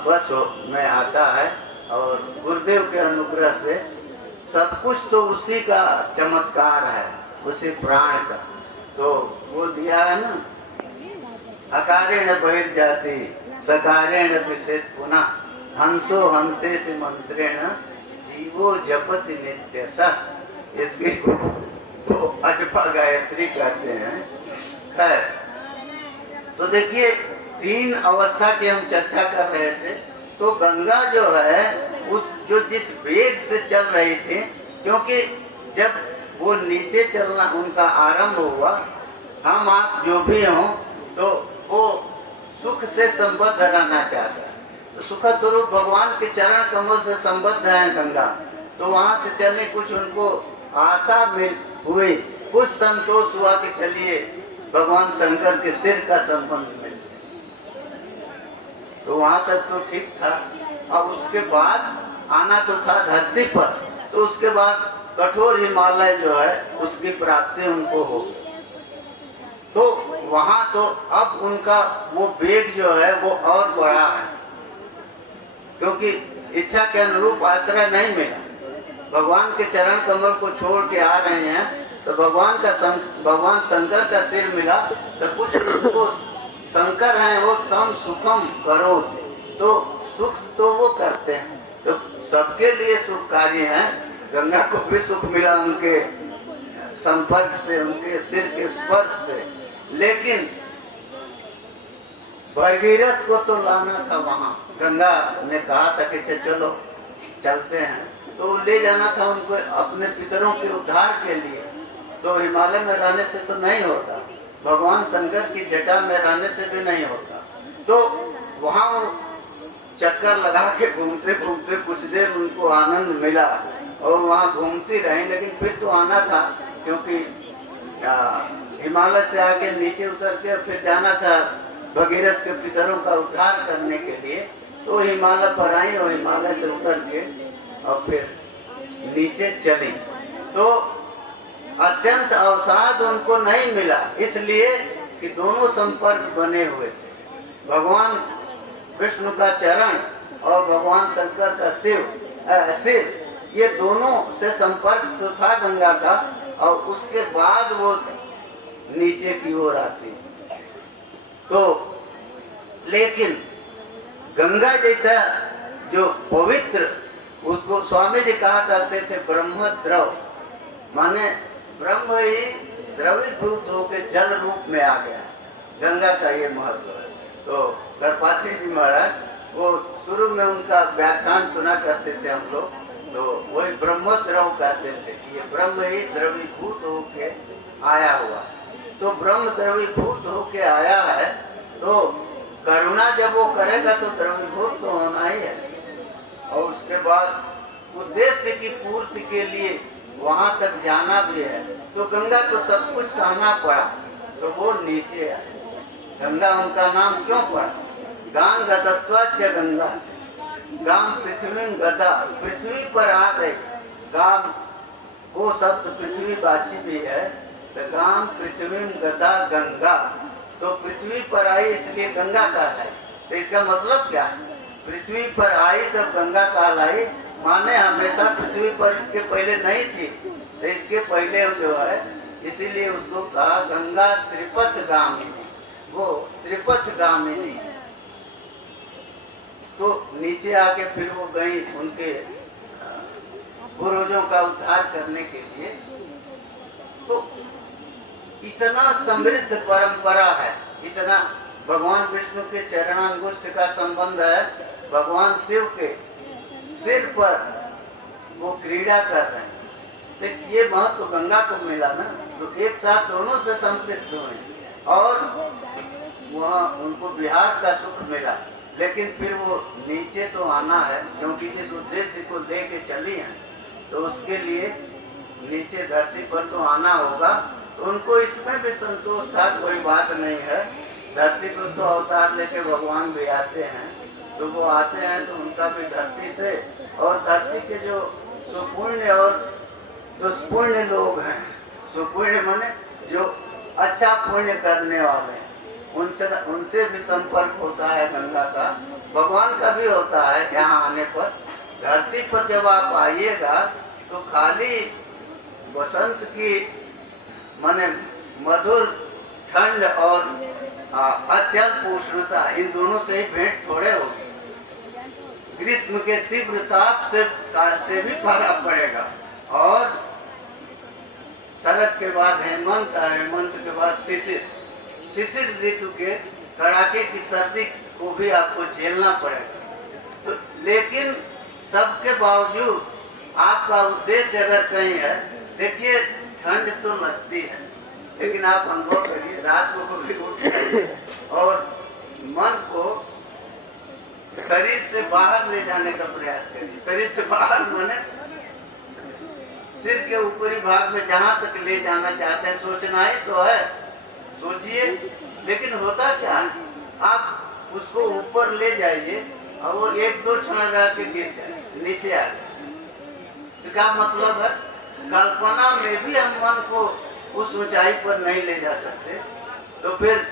बस में आता है। और गुरुदेव के अनुग्रह से सब कुछ तो उसी का चमत्कार है, उसी प्राण का। तो वो दिया है ना, अकारेण बहिर्जाति सकारेण विषेद पुनः हंसो हंसेति मंत्रेण जीवो जपति नित्यशः। इसकी तो अजपा गायत्री कहते हैं। खैर, तो देखिए 3 अवस्था की हम चर्चा कर रहे थे। तो गंगा जो है उस जो जिस वेग से चल रही थी, क्योंकि जब वो नीचे चलना उनका आरंभ हुआ, हम आप जो भी हों, तो वो सुख से संबद्ध रहना चाहता है। तो सुख स्वरूप भगवान के चरण कमल से संबद्ध है गंगा। तो वहां से चलने कुछ उनको आशा मिल हुई, कुछ संतोष हुआ कि चलिए भगवान शंकर के सिर का संबंध मिल। तो वहां तक तो ठीक था। अब उसके बाद आना तो था धरती पर, तो उसके बाद कठोर हिमालय जो है उसकी प्राप्ति उनको हो। तो वहां तो अब उनका वो वेग जो है वो और बढ़ा है, क्योंकि इच्छा के अनुरूप आश्रय नहीं मिला। भगवान के चरण कमल को छोड़ के आ रहे हैं, तो भगवान शंकर का सिर मिला। तो कुछ उनको शंकर हैं, वो सम सुखम करो, तो सुख तो वो करते हैं। तो सबके लिए सुखकारी हैं। गंगा को भी सुख मिला उनके संपर्क से, उनके सिर के स्पर्श से। लेकिन भगीरथ को तो लाना था वहां। गंगा ने कहा था कि चलो चलते हैं, तो ले जाना था उनको अपने पितरों के उद्धार के लिए। तो हिमालय में रहने से तो नहीं होता, भगवान शंकर की जटा में रहने से भी नहीं होता। तो वहां चक्कर लगा के घूमते घूमते कुछ देर उनको आनंद मिला और वहां घूमती रही। लेकिन फिर तो आना था, क्योंकि हिमालय से आके नीचे उतर के फिर जाना था भगीरथ के पितरों का उद्धार करने के लिए। तो हिमालय पर आई और हिमालय से उतर के और फिर नीचे चली। तो अत्यंत अवसाद उनको नहीं मिला, इसलिए कि दोनों संपर्क बने हुए थे। भगवान विष्णु का चरण और भगवान शंकर का सिर, ये दोनों से संपर्क तो था गंगा का, और उसके बाद वो नीचे की ओर आती। तो लेकिन गंगा जैसा जो पवित्र, उसको स्वामी जी कहा करते थे ब्रह्म द्रव, माने ब्रह्म ही द्रवीभूत होकर जल रूप में आ गया। गंगा का ये महत्व है। तो गणपति जी महाराज वो शुरू में उनका व्याख्यान सुना करते थे हम लोग, तो वही ब्रह्म द्रव कहते थे कि ये ब्रह्म ही द्रवीभूत होके आया हुआ। तो ब्रह्म द्रवीभूत होके आया है, तो करुणा जब वो करेगा तो द्रवीभूत तो होना ही है। और उसके बाद उद्देश्य की पूर्ति के लिए वहां तक जाना भी है, तो गंगा को सब कुछ सहना पड़ा, तो वो नीचे आए। गंगा उनका नाम क्यों पड़ा? गांग गतत्वाच गंगा, गांग पृथ्वी गता, पृथ्वी पर आ गए। गांग वो शब्द पृथ्वी बाची भी है, तो गांग पृथ्वी गता गंगा, तो पृथ्वी पर आई इसलिए गंगा कहलाई। तो इसका मतलब क्या है? पृथ्वी पर आई तब गंगा कहलाई, माने हमेशा पृथ्वी पर इसके पहले नहीं थी, तो इसके पहले जो है, इसीलिए उसको कहा गंगा त्रिपथ गामिनी, वो त्रिपथ गामिनी। तो नीचे आके फिर वो गई उनके पूर्वजों का उद्धार करने के लिए। तो इतना समृद्ध परंपरा है, इतना भगवान विष्णु के चरणांगुष्ठ का संबंध है भगवान शिव के सिर पर, वो क्रीड़ा कर रहे हैं। तो ये महत्व गंगा को मिला ना, तो एक साथ दोनों से संपृक्त हुए और वहाँ उनको बिहार का सुख मिला। लेकिन फिर वो नीचे तो आना है, क्योंकि जिस उद्देश्य को लेके चली हैं, तो उसके लिए नीचे धरती पर तो आना होगा। तो उनको इसमें भी संतोष था, कोई बात नहीं है। धरती पर तो अवतार लेके भगवान भी आते हैं, तो वो आते हैं तो उनका भी धरती से, और धरती के जो सुपुण्य और दुष्पुण्य लोग हैं, सुपुण्य माने जो अच्छा पुण्य करने वाले हैं, उनसे भी संपर्क होता है गंगा का, भगवान का भी होता है। यहाँ आने पर धरती पर जब आप आइएगा तो खाली बसंत की माने मधुर ठंड और अत्यंत उष्णता, इन दोनों से ही भेंट थोड़े होगी। ग्रीष्म के तीव्र ताप से भी फर्क पड़ेगा, और शरद के बाद हेमंत, हेमंत के बाद शिशिर, शिशिर ऋतु के कड़ाके की सर्दी को भी आपको झेलना पड़ेगा। तो लेकिन सबके बावजूद आपका उद्देश्य अगर कहीं है, देखिए ठंड तो लगती है, लेकिन आप अनुभव करिए रात को भी उठ और मन को शरीर से बाहर ले जाने का प्रयास करिए। शरीर से बाहर माने सिर के ऊपरी भाग में जहाँ तक ले जाना चाहते हैं, सोचना ही तो है, सोचिए। लेकिन होता क्या, आप उसको ऊपर ले जाइए और वो एक दो क्षण रह के गिर जाए, नीचे आ जाए। तो क्या मतलब है? कल्पना में भी हम मन को उस ऊंचाई पर नहीं ले जा सकते, तो फिर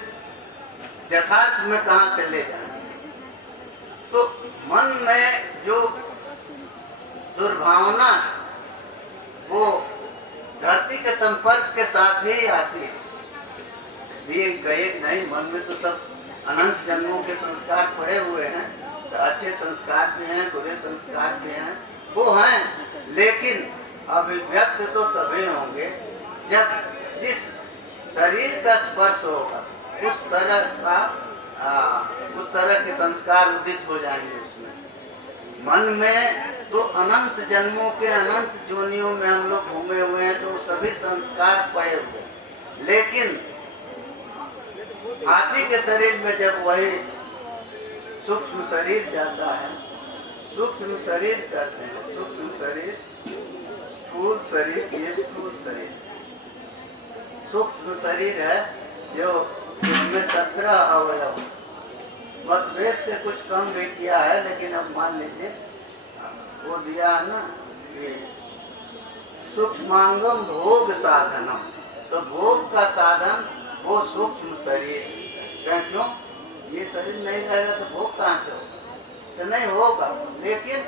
यथार्थ में कहां से ले जाए? तो मन में जो दुर्भावना है, वो धरती के संपर्क के साथ ही आती है। ये गए नहीं, मन में तो सब अनंत जन्मों के संस्कार पड़े हुए हैं, तो अच्छे संस्कार भी हैं, बुरे संस्कार भी हैं, वो हैं। लेकिन अभिव्यक्त तो तभी होंगे जब जिस शरीर का स्पर्श होगा उस तरह के संस्कार उदित हो जाएंगे उसमें। मन में तो अनंत जन्मों के अनंत जोनियों में हम लोग घूमे हुए हैं, तो सभी संस्कार पड़े हुए हैं। लेकिन हाथी के शरीर में जब वही सूक्ष्म शरीर जाता है, सूक्ष्म शरीर कहते हैं, सूक्ष्म शरीर, स्थूल शरीर, ये स्थूल शरीर, सूक्ष्म शरीर है जो जिसमें 17 अवयव, मतभेद से कुछ कम भी किया है, लेकिन अब मान लीजिए वो दिया है ना कि सूक्ष्मांगम भोग साधनम, तो भोग का साधन वो सूक्ष्म शरीर। क्यों? ये शरीर नहीं रहेगा तो भोग कहाँ से होगा? तो नहीं होगा। लेकिन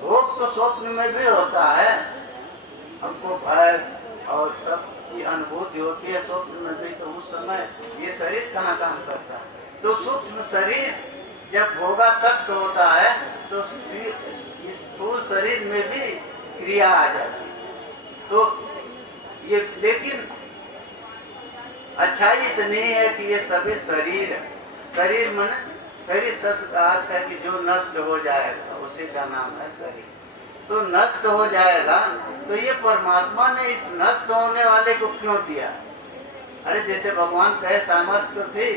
भोग तो स्वप्न में भी होता है, हमको भय और सब की अनुभूति होती है स्वप्न में भी, तो उस समय ये शरीर कहाँ काम करता है? तो सूक्ष्म शरीर जब भोगासक्त होता है तो इस स्थूल शरीर में भी क्रिया आ जाती है। तो ये, लेकिन अच्छाई इतनी है कि ये सभी शरीर, शरीर मन शरीर शब्द का अर्थ है कि जो नष्ट हो जाएगा उसी का नाम है शरीर। तो नष्ट हो जाएगा, तो ये परमात्मा ने इस नष्ट होने वाले को क्यों दिया? अरे जैसे भगवान कहे सामर्थ्य थी,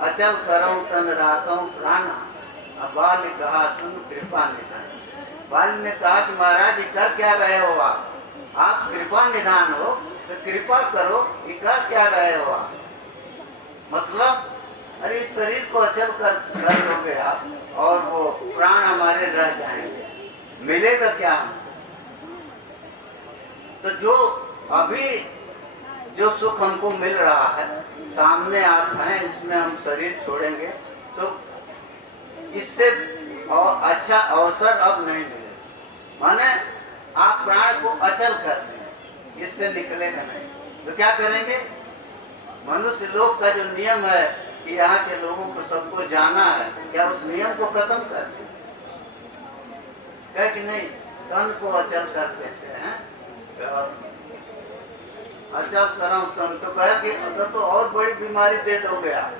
अचल करऊं तन राखऊं प्राण, अब बाल ने कहा सुन कृपा निधान। बाल ने कहा कि महाराज कर क्या रहे हो आप कृपा निधान हो, तो कृपा करो, ये कर क्या रहे हो आप? मतलब अरे इस शरीर को अचल कर दोगे आप और वो प्राण हमारे रह जाएंगे, मिलेगा क्या? तो जो अभी जो सुख हमको मिल रहा है, सामने आप हैं, इसमें हम शरीर छोड़ेंगे तो इससे और अच्छा अवसर अब नहीं मिलेगा। माने आप प्राण को अचल कर दें, इससे निकलेगा नहीं। तो क्या करेंगे? मनुष्य लोग का जो नियम है कि यहाँ के लोगों को सबको जाना है, क्या उस नियम को खत्म कर दें? क्या कि नहीं? तन को अचल कर देते हैं, अचल करो तन, तो कहे कि अगर तो और बड़ी बीमारी दे दोगे आप,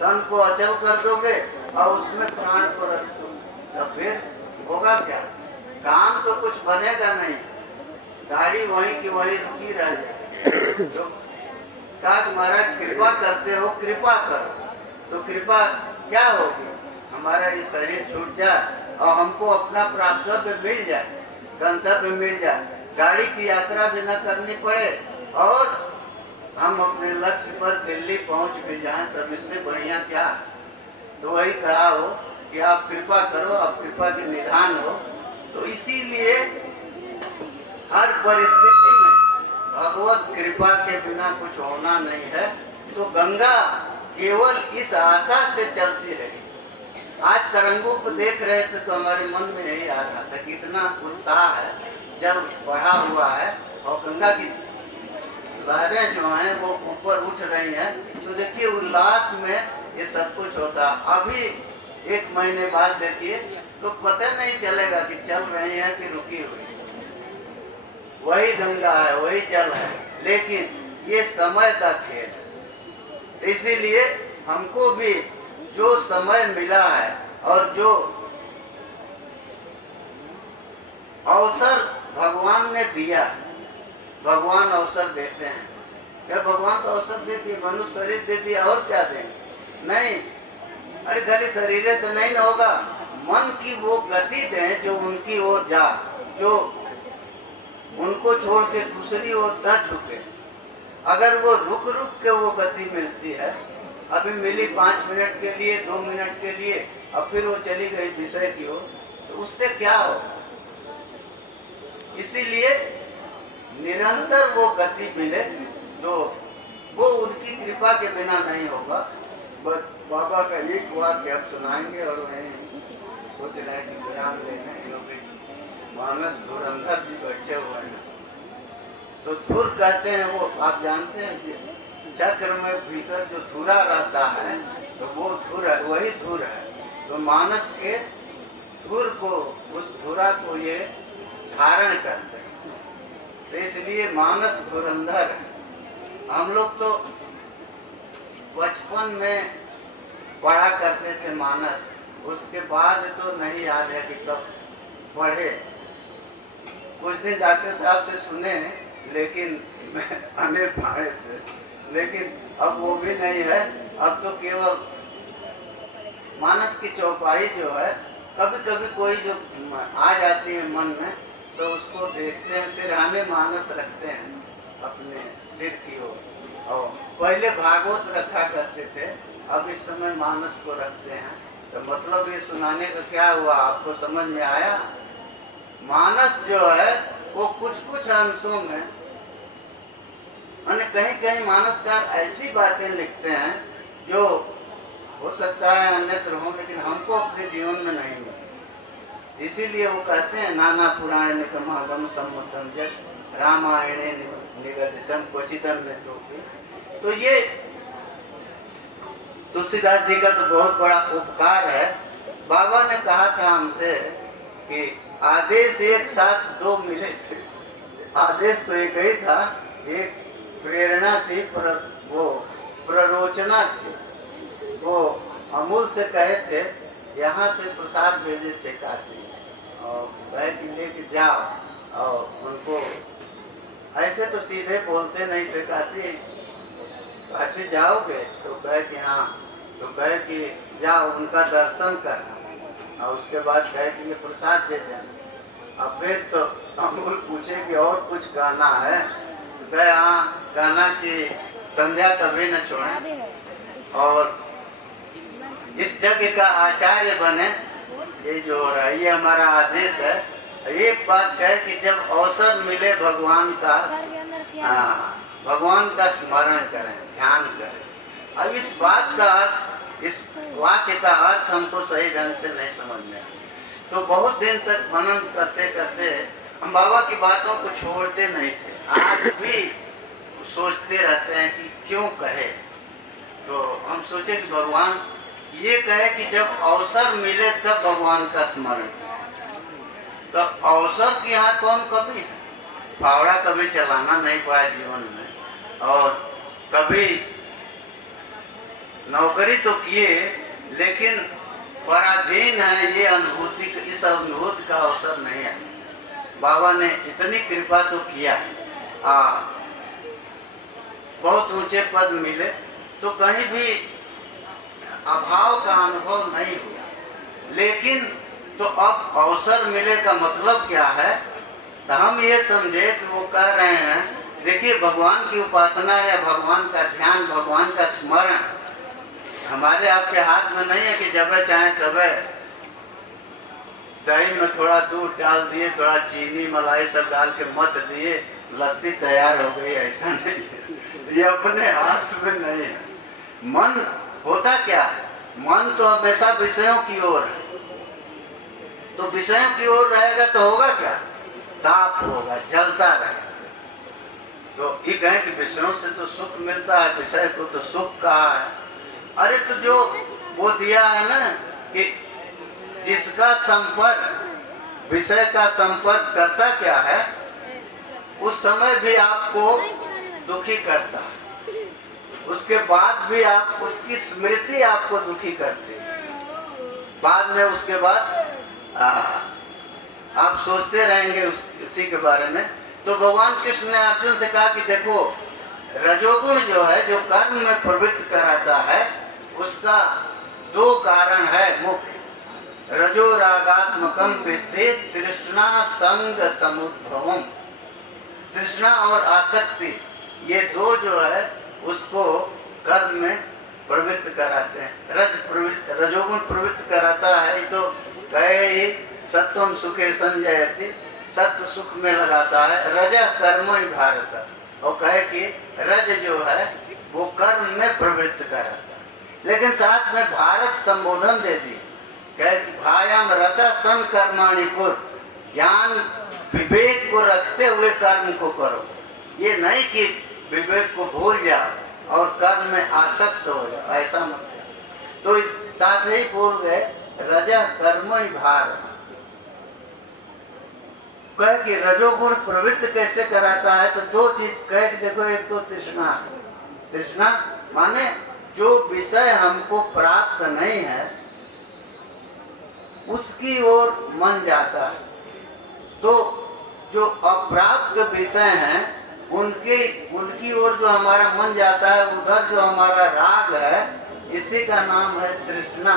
तन को अचल कर दोगे और उसमें प्राण को रख दो, तो फिर होगा क्या? काम तो कुछ बनेगा नहीं, गाड़ी वहीं की वहीं रुकी रह जाएगी। तो कहा महाराज कृपा करते हो, कृपा करो, तो कृपा क्या होगी? हमारा ये शरीर छूट जाए और हमको अपना प्राप्तव्य मिल जाए, गंतव्य मिल जाए, गाड़ी की यात्रा भी न करनी पड़े और हम अपने लक्ष्य पर दिल्ली पहुंच भी जाएं, तब इससे बढ़िया क्या? तो वही कहा हो कि आप कृपा करो, आप कृपा के निधान हो। तो इसीलिए हर परिस्थिति में भगवत कृपा के बिना कुछ होना नहीं है। तो गंगा केवल इस आशा से चलती रही। आज तरंगों को देख रहे थे तो हमारे मन में यही आ रहा था कि इतना उत्साह है, जल बढ़ा हुआ है और गंगा की लहरें जो हैं वो ऊपर उठ रही हैं। तो देखिए उल्लास में ये सब कुछ होता। अभी 1 महीने बाद देखिए तो पता नहीं चलेगा कि चल रही है कि रुकी हुई। वही गंगा है, वही जल है, लेकिन ये समय का खेल है। इसीलिए हमको भी जो समय मिला है और जो अवसर भगवान ने दिया, भगवान अवसर देते हैं। क्या भगवान तो अवसर देती है, मनुष्य शरीर दे दिया और क्या देंगे? नहीं, अरे खाली शरीर से नहीं होगा, मन की वो गति दें जो उनकी ओर जा, जो उनको छोड़ के दूसरी ओर न झुके। अगर वो रुक रुक के वो गति मिलती है, अभी मिली 5 मिनट के लिए, 2 मिनट के लिए, अब फिर वो चली गई विषय की ओर, तो उससे क्या हो? इसीलिए निरंतर वो गति मिले, तो वो उनकी कृपा के बिना नहीं होगा। बस बाबा का एक वाक्य अब सुनाएंगे और वहीं सोच रहे हैं कि विराम लेने, क्योंकि मानस धुरंधर जी बैठे हुए हैं। तो धुर कहते हैं वो, आप जानते हैं कि चक्र में भीतर जो धुरा रहता है तो वो धुर है, वही धुर है। तो मानस के धुर को, उस धुरा को ये धारण करते हैं। तो इसलिए मानस धुरंधर। हम लोग तो बचपन में पढ़ा करते थे मानस, उसके बाद तो नहीं याद है कि कब पढ़े। कुछ दिन डॉक्टर साहब से सुने, लेकिन आने पाए थे, लेकिन अब वो भी नहीं है। अब तो केवल मानस की चौपाई जो है, कभी कभी कोई जो आ जाती है मन में, तो उसको देखते हैं, सिरहाने मानस रखते हैं अपने सिर की ओर। और पहले भागवत रखा करते थे, अब इस समय मानस को रखते हैं। तो मतलब ये सुनाने का क्या हुआ, आपको समझ में आया? मानस जो है वो कुछ कुछ अंशों में, कहीं कहीं मानसकार ऐसी बातें लिखते हैं जो हो सकता है अन्यत्र हो, लेकिन हमको अपने जीवन में नहीं मिले। इसीलिए वो कहते हैं नाना पुराण निकमागम सम्मतम जब रामायणे निगदितम क्वचितम नेत्रोपि। तो ये तुलसीदास जी का तो बहुत बड़ा उपकार है। बाबा ने कहा था हमसे कि आदेश एक साथ दो मिले थे। आदेश तो एक ही था, एक प्रेरणा थी, पर वो प्ररोचना थी। वो अमूल से कहे थे, यहाँ से प्रसाद भेजे थे काशी, और कहे कि लेके जाओ। और उनको ऐसे तो सीधे बोलते नहीं थे, काशी जाओगे? तो कहे कि हाँ। तो कहे कि जाओ उनका दर्शन करना, और उसके बाद कहे कि ये प्रसाद दे देना। अब फिर तो अमूल पूछे कि और कुछ कहना है? तो कहे हाँ, कहना कि संध्या कभी न छोड़ें और इस जगह का आचार्य बने। ये जो हो रहा है, ये हमारा आदेश है। एक बात कहे कि जब अवसर मिले भगवान का, भगवान का स्मरण करें, ध्यान करें। अब इस बात का अर्थ, इस वाक्य का अर्थ हमको सही ढंग से नहीं समझ में। तो बहुत दिन तक मनन करते करते हम बाबा की बातों को छोड़ते नहीं थे। आज भी सोचते रहते हैं कि क्यों कहे। तो हम सोचे कि भगवान ये कहे कि जब अवसर मिले तब भगवान का स्मरण। तो अवसर की यहाँ कौन कभी है? फावड़ा कभी चलाना नहीं पड़ा जीवन में, और कभी नौकरी तो किए, लेकिन पराधीन है ये अनुभूति, इस अनुभूति का अवसर नहीं है। बाबा ने इतनी कृपा तो किया, बहुत ऊंचे पद मिले, तो कहीं भी अभाव का अनुभव नहीं हुआ। लेकिन तो अब अवसर मिले का मतलब क्या है? तो हम ये समझे कि वो कह रहे हैं, देखिए भगवान की उपासना या भगवान का ध्यान, भगवान का स्मरण हमारे आपके हाथ में नहीं है कि जब चाहे तब दही में थोड़ा दूध डाल दिए, थोड़ा चीनी मलाई सब डाल के मत दिए, लस्सी तैयार हो गई। ऐसा नहीं है, ये अपने हाथ में नहीं है। मन होता क्या? मन तो हमेशा विषयों की ओर है। तो विषयों की ओर रहेगा तो होगा क्या? ताप होगा, जलता रहेगा। तो ये कहे कि विषयों से तो सुख मिलता है, विषय को तो सुख कहा है। अरे तो जो वो दिया है ना कि जिसका संपर्क विषय का संपर्क करता क्या है, उस समय भी आपको दुखी करता है, उसके बाद भी आप, उसकी स्मृति आपको दुखी करती है। बाद में उसके बाद आप सोचते रहेंगे उसी के बारे में। तो भगवान कृष्ण ने अर्जुन से कहा कि देखो, रजोगुण जो है, जो कर्म में प्रवृत्त कराता है, उसका दो कारण है मुख्य। रजो रागात्मकम विद्धि तृष्णा संग समुद्भवम। तृष्णा और आसक्ति, ये दो जो है उसको कर्म में प्रवृत्त कराते हैं। रजोगुण प्रवृत्त कराता है, तो कहे सत्वम सुखे संजयति, सत्व सुख में लगाता है। रज कर्म भारत, और कहे कि रज जो है वो कर्म में प्रवृत्त कराता है। लेकिन साथ में भारत संबोधन दे दी, कहे भायाम रथ सन कर्माणि कुर, ज्ञान विवेक को रखते हुए कर्म को करो। ये नहीं कि विवेक को भूल जाओ और कर्म में आसक्त हो जाओ, ऐसा मत। तो इस साथ ही बोल गए रज कर्मणि भारत। कहे कि रजोगुण प्रवृत्त कैसे कराता है, तो दो चीज कहे कि देखो, एक तो तृष्णा। तृष्णा माने जो विषय हमको प्राप्त नहीं है उसकी ओर मन जाता है। तो जो अप्राप्त विषय हैं उनकी ओर जो हमारा मन जाता है, उधर जो हमारा राग है, इसी का नाम है तृष्णा।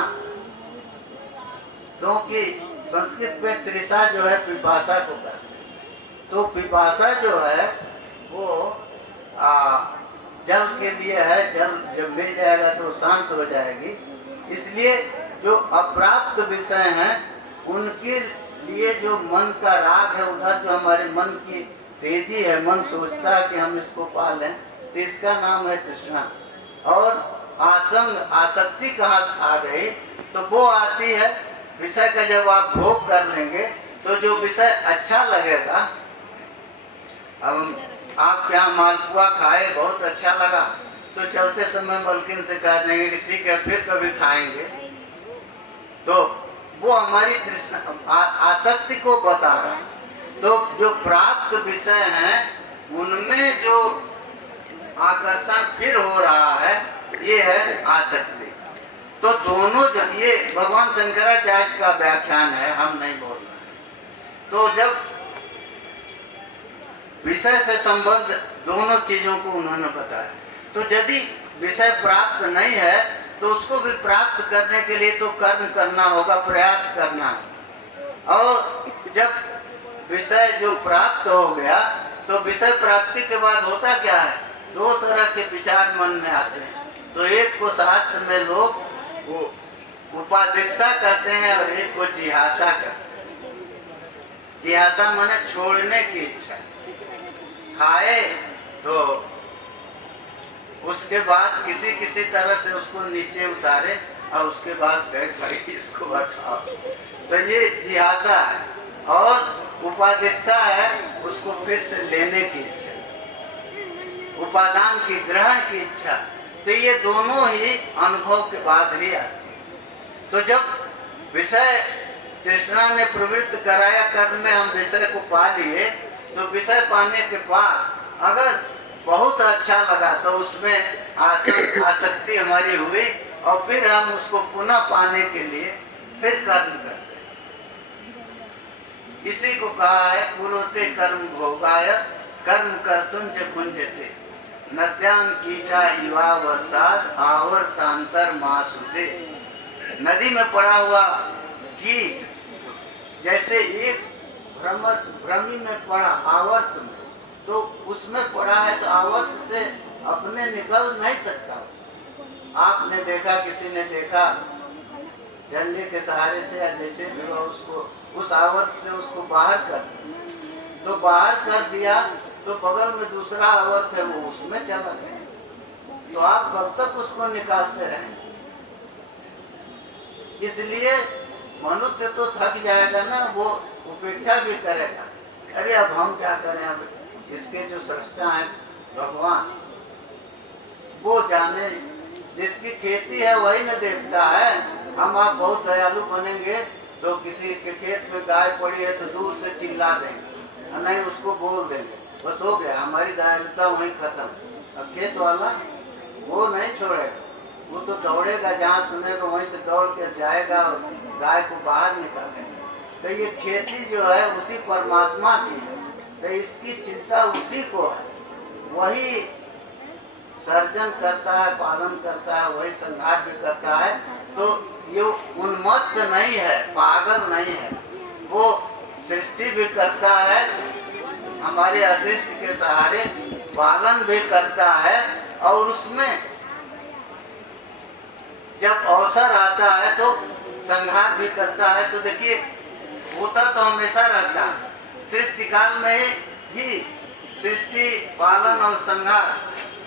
क्योंकि संस्कृत में तृषा जो है पिपासा को कहते हैं। तो पिपासा जो है वो जल के लिए है, जल जब मिल जाएगा तो शांत हो जाएगी। इसलिए जो अप्राप्त विषय हैं उनके लिए जो मन का राग है, उधर जो हमारे मन की तेजी है, मन सोचता है कि हम इसको पा लें, तो इसका नाम है तृष्णा। और आसंग आसक्ति कहाँ आ गई, तो वो आती है विषय का जब आप भोग कर लेंगे तो जो विषय अच्छा लगेगा, अब आप क्या मालपुआ खाए, बहुत अच्छा लगा, तो चलते समय मलकिन से कह देंगे कि ठीक है फिर कभी खाएंगे। तो वो हमारी तृष्णा आसक्ति को बता रहा है। तो जो प्राप्त विषय हैं उनमें जो आकर्षण फिर हो रहा है, ये है आसक्ति। तो दोनों ये भगवान शंकराचार्य का व्याख्यान है, हम नहीं बोल रहे। तो जब विषय से संबंध दोनों चीजों को उन्होंने बताया, तो यदि विषय प्राप्त नहीं है तो उसको भी प्राप्त करने के लिए तो कर्म करना होगा, प्रयास करना है। और जब विषय जो प्राप्त हो गया तो विषय प्राप्ति के बाद होता क्या है, दो तरह के विचार मन में आते हैं। तो एक को शास्त्र में लोग वो उपाधिकता कहते हैं और एक को जिहासा कहते हैं। जिहासा माने छोड़ने की इच्छा। खाए तो उसके बाद किसी तरह से उसको नीचे उतारे और उसके बाद भाई इसको हटाओ, तो ये जिहासा है। और उपाधिकता है उसको फिर से लेने की इच्छा, उपादान की ग्रहण की इच्छा। तो ये दोनों ही अनुभव के बाद ही आते। तो जब विषय तृष्णा ने प्रवृत्त कराया, कर्म में हम विषय को पा लिए, तो विषय पाने के बाद अगर बहुत अच्छा लगा तो उसमें आसक्ति हमारी हुई और फिर हम उसको पुनः पाने के लिए फिर कर्म करते। इसी को कहा है कुरुते कर्म भोगाय कर्म कर्तुं च भुंजते नद्यां कीटा इवा वर्ताद आवर्तांतर मासुते। नदी में पड़ा हुआ कीट जैसे एक भ्रमी में पड़ा आवर्त में, तो उसमें पड़ा है तो आवर्त से अपने निकल नहीं सकता। आपने देखा, किसी ने देखा डंडे के सहारे से या जैसे भी हो उसको उस आवर्त से उसको बाहर कर, तो बाहर कर दिया तो बगल में दूसरा आवर्त है वो उसमें चला गया, तो आप कब तक उसको निकालते रहेंगे। इसलिए मनुष्य तो थक जाएगा ना, वो उपेक्षा भी करेगा, अरे अब हम क्या करें, अब इसके जो सृष्टा है भगवान वो जाने, जिसकी खेती है वही न देखता है। हम आप बहुत दयालु बनेंगे तो किसी के खेत में गाय पड़ी है तो दूर से चिल्ला देंगे, नहीं उसको बोल देंगे, बस हो गया, हमारी दयालुता वहीं खत्म। अब खेत वाला वो नहीं छोड़ेगा, वो तो दौड़ेगा, जहाँ सुनेगा वहीं से दौड़ के जाएगा और गाय को बाहर निकालेगा। तो ये खेती जो है उसी परमात्मा की है, तो इसकी चिंता उसी को है, वही सर्जन करता है, पालन करता है, वही संहार भी करता है। तो ये उन्मत्त नहीं है, पागल नहीं है, वो सृष्टि भी करता है, हमारे अदृष्ट के सहारे पालन भी करता है, और उसमें जब अवसर आता है तो संहार भी करता है। तो देखिए होता तो हमेशा रहता है, सृष्टि काल में ही सृष्टि, पालन और संहार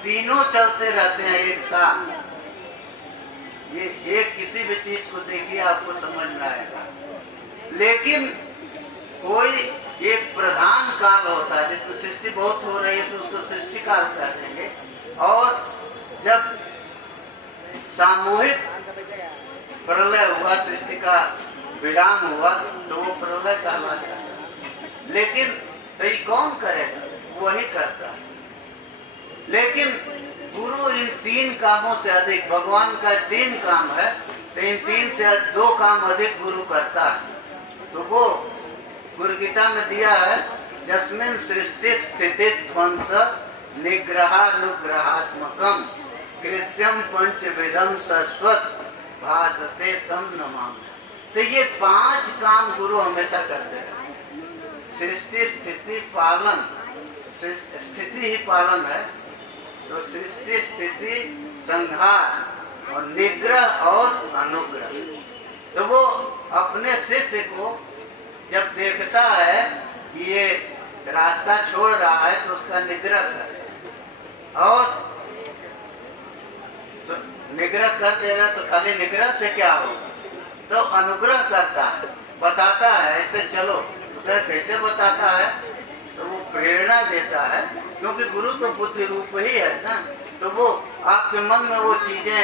तीनों चलते रहते हैं एक साथ। ये एक किसी भी चीज को देखिए आपको समझ में आएगा, लेकिन कोई एक प्रधान काल होता है जिसमें सृष्टि बहुत हो रही है तो उसको सृष्टि काल कर देंगे, और जब सामूहिक प्रलय हुआ, सृष्टि का विराम हुआ, तो वो प्रलय कहलाता है। लेकिन तो ये कौन करेगा? वही करता है। लेकिन गुरु इन 3 कामों से अधिक, भगवान का 3 काम है, तो इन 3 से 2 काम अधिक गुरु करता है। तो वो गुरु गीता में दिया है, जस्मिन सृष्टि स्थिति ध्वंस निग्रहानुग्रहात्मकम कृत्यम पंचविधम शाश्वत भासते तम नमामि। तो ये 5 काम गुरु हमेशा करते हैं। सृष्टि स्थिति पालन, स्थिति ही पालन है, तो सृष्टि स्थिति संहार और निग्रह और अनुग्रह। तो वो अपने शिष्य को जब देखता है कि ये रास्ता छोड़ रहा है तो उसका निग्रह करे, और तो निग्रह कर देगा तो खाली निग्रह से क्या होगा, तो अनुग्रह करता है, बताता है ऐसे चलो। तो कैसे बताता है? तो वो प्रेरणा देता है, क्योंकि गुरु तो बुद्धि रूप ही है ना। तो वो आपके मन में वो चीजें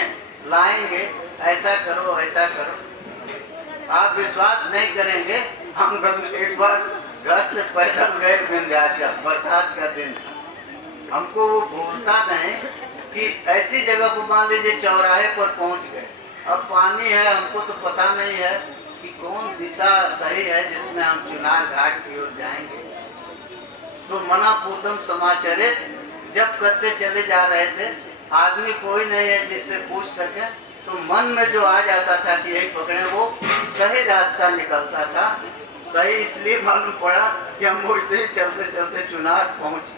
लाएंगे, ऐसा करो ऐसा करो। आप विश्वास नहीं करेंगे, हम एक बार घर से पैदल गए विंध्याचल, बरसात का दिन, हमको वो भूलता नहीं कि ऐसी जगह को मान लीजिए चौराहे पर पहुंच गए, अब पानी है, हमको तो पता नहीं है कि कौन दिशा सही है जिसमें हम चुनार घाट की ओर जाएंगे। तो मना पूतम समाचरित जब करते चले जा रहे थे, आदमी कोई नहीं है जिससे पूछ सके, तो मन में जो आ जाता था कि यही पकड़े, वो सही रास्ता निकलता था। सही इसलिए मालूम पड़ा कि हम वैसे ही चलते चलते चुनार पहुंचे,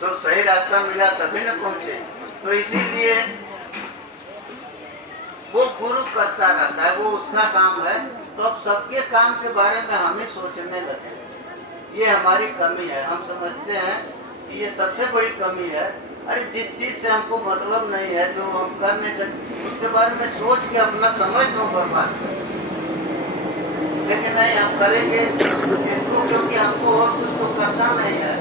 तो सही रास्ता मिला तभी न पहुंचे। तो इसीलिए वो गुरु करता रहता है, वो उसका काम है। तो अब सबके काम के बारे में हम ही सोचने लगे, ये हमारी कमी है। हम समझते हैं कि ये सबसे बड़ी कमी है। अरे जिस चीज से हमको मतलब नहीं है, जो हम कर नहीं सकते, उसके बारे में सोच के अपना समय क्यों बर्बाद करें? लेकिन नहीं, हम करेंगे इसको, क्योंकि हमको और कुछ तो करना नहीं है,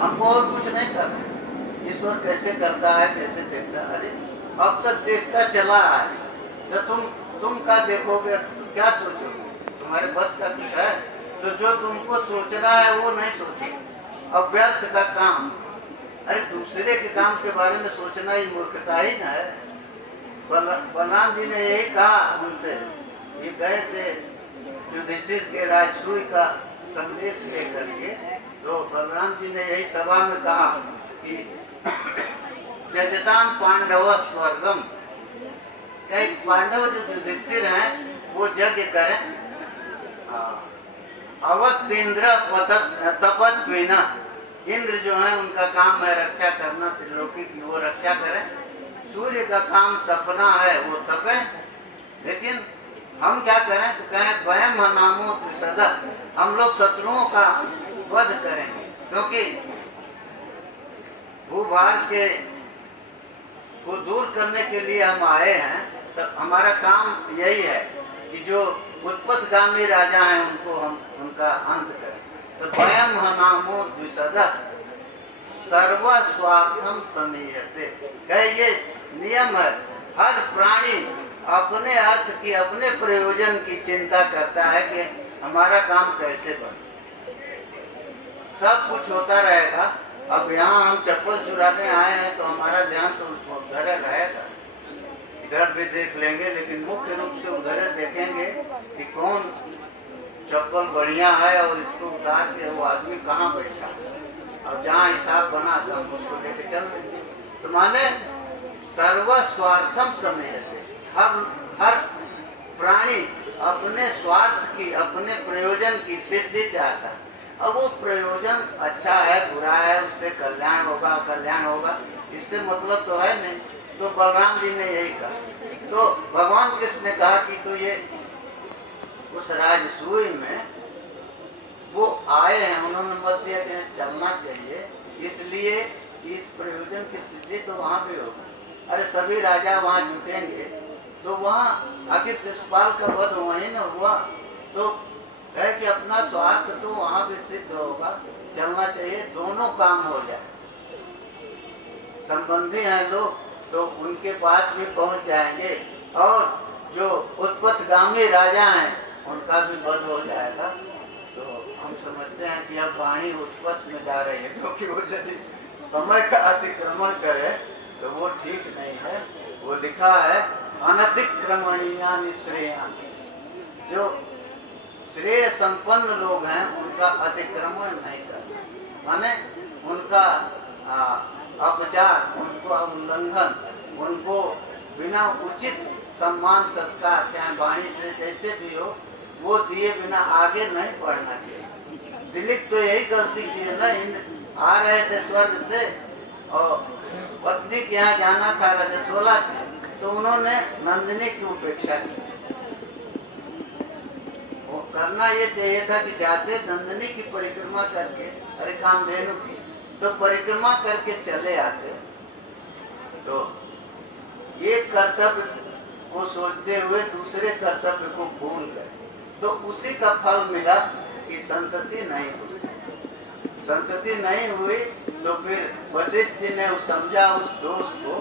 हमको और कुछ नहीं करना। ईश्वर कैसे करता है, कैसे देखता है? अरे अब तक देखता चला है, तो तुम क्या देखोगे, क्या सोचोगे? तुम्हारे बस का कुछ है? तो जो तुमको सोचना है वो नहीं सोचोगे, अव्यर्थ का काम। अरे दूसरे के काम के बारे में सोचना ही मूर्खता ही ना है। बलराम जी ने यही कहा उनसे, ये गए थे युधिष्ठिर के राजसूय का संदेश लेकर के, तो बलराम जी ने यही सभा में कहा कि त्यजताम पांडव स्वर्गम, कई पांडव जो युधिष्ठिर हैं वो यज्ञ करें, अवतीन्द्र तपत्विना, इंद्र जो है उनका काम है रक्षा करना त्रिलोकी की, वो रक्षा करें। सूर्य का काम तपना है, वो तपे। लेकिन हम क्या करें? तो कहें वयम नामो सदा, हम लोग शत्रुओं का वध करेंगे, क्योंकि भूभार के को दूर करने के लिए हम आए हैं। तो हमारा काम यही है कि जो उत्पत्तिगामी राजा हैं उनको हम उनका अंत करें। तो वयम नामो द्विसदा सर्वस्वार्थम समीयते, कहे ये नियम है। हर प्राणी अपने अर्थ की, अपने प्रयोजन की चिंता करता है कि हमारा काम कैसे बने। सब कुछ होता रहेगा। अब यहाँ हम चप्पल चुराने आए हैं तो हमारा ध्यान तो उधर रहेगा, इधर भी देख लेंगे, लेकिन मुख्य रूप से उधर देखेंगे कि कौन चप्पल बढ़िया है और इसको उतार के वो आदमी कहाँ बैठा है, और जहाँ हिसाब बना तो हम उसको लेके चल देंगे। तो माने सर्वस्वार्थम समझते, हर प्राणी अपने स्वार्थ की, अपने प्रयोजन की सिद्धि चाहता है। अब वो प्रयोजन अच्छा है बुरा है, उससे कल्याण होगा अकल्याण होगा, इससे मतलब तो है नहीं। तो बलराम जी ने यही कहा। तो भगवान कृष्ण ने कहा कि तो ये उस राजसूय में वो आए हैं, उन्होंने मत दिया कि चलना चाहिए, इसलिए इस प्रयोजन की सिद्धि तो वहाँ भी होगी। अरे सभी राजा वहाँ जुटेंगे तो वहाँ आखिर शिशुपाल का वध वहीं न हुआ, तो है कि अपना स्वार्थ तो वहाँ भी सिद्ध होगा। चलना चाहिए, दोनों काम हो जाए। संबंधी हैं लोग तो उनके पास भी पहुँच जाएंगे, और जो उत्पत्तिगामी राजा हैं उनका भी वध हो जाएगा। तो समझते हैं कि अब वाणी उत्पत्त में जा रही है, क्योंकि वो यदि समय का अतिक्रमण करे तो वो ठीक नहीं है। वो लिखा है अनतिक्रमणीया निश्रेया, जो श्रेय संपन्न लोग हैं उनका अतिक्रमण नहीं करना, माने उनका अपचार, उनको उल्लंघन, उनको बिना उचित सम्मान सत्कार, चाहे वाणी से जैसे भी हो, वो दिए बिना आगे नहीं बढ़ना चाहिए। दिलीप तो यही गलती की है ना, आ रहे थे स्वर्ग से और पत्नी के यहाँ जाना था रजस्वला से, तो उन्होंने नंदिनी की उपेक्षा की। वो करना ये चाहिए था कि जाते नंदिनी की परिक्रमा करके, अरे कामधेनु की, तो परिक्रमा करके चले आते। तो एक कर्तव्य को सोचते हुए दूसरे कर्तव्य को भूल गए, तो उसी का फल मिला कि संतति नहीं हुई। संतति नहीं हुई तो फिर वशिष्ठ जी ने समझा उस दोष को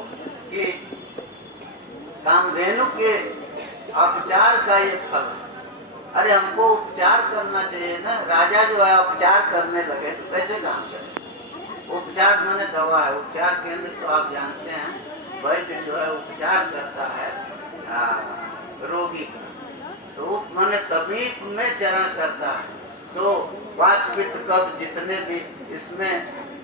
कि कामधेनु के अपचार का ये फल है। अरे हमको उपचार करना चाहिए ना, राजा जो है उपचार करने लगे तो कैसे काम चले। उपचार माने दवा है, उपचार केंद्र तो आप जानते हैं, वैद्य जो है उपचार करता है रोगी का, तो माने सभी में चरण करता है। तो वात पित्त कब्ज जितने भी इसमें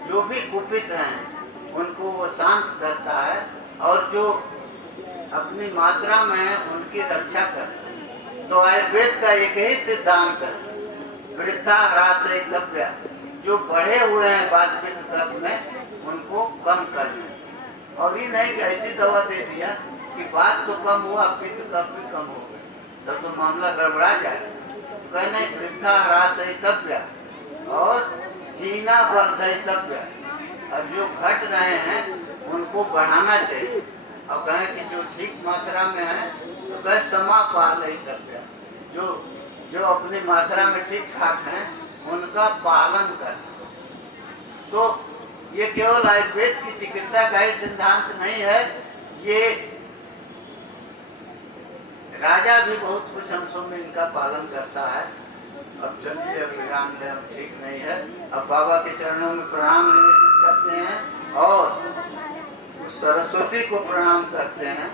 जो भी कुपित हैं उनको वो शांत करता है, और जो अपनी मात्रा में है उनकी रक्षा करता है। तो आयुर्वेद का एक ही सिद्धांत है, वृद्धा रात्रिकव्य, जो बढ़े हुए हैं वात पित्त कब्ज में उनको कम करना। और ये नहीं कि ऐसी दवा दे दिया कि बात तो कम हुआ, पित्त कब भी कम हो गया, तब तो मामला गड़बड़ा जाए। कहने वृद्धा ह्रासयितव्य और हीना वर्धयितव्य, और जो घट रहे हैं उनको बढ़ाना चाहिए। और कहें कि जो ठीक मात्रा में है तो कहे समापालयितव्य, जो अपनी मात्रा में ठीक ठाक हैं उनका पालन करना। तो ये केवल आयुर्वेद की चिकित्सा का ही सिद्धांत नहीं है, ये राजा भी बहुत कुछ अंशों में इनका पालन करता है। अब चलिए अब विराम ले, अब ठीक नहीं है। अब बाबा के चरणों में प्रणाम निवेदित करते हैं और उस सरस्वती को प्रणाम करते हैं,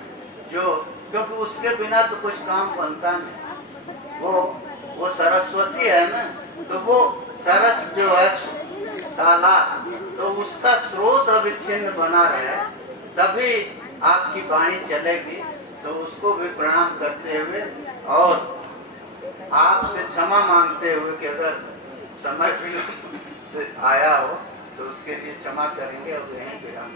जो क्योंकि उसके बिना तो कुछ काम बनता नहीं। वो सरस्वती है ना, तो वो सरस जो है ताला, तो उसका स्रोत अविच्छिन्न बना रहे, तभी आपकी वाणी चलेगी। तो उसको भी प्रणाम करते हुए और आपसे क्षमा मांगते हुए कि अगर समय भी आया हो तो उसके लिए क्षमा करेंगे और यहीं विराम।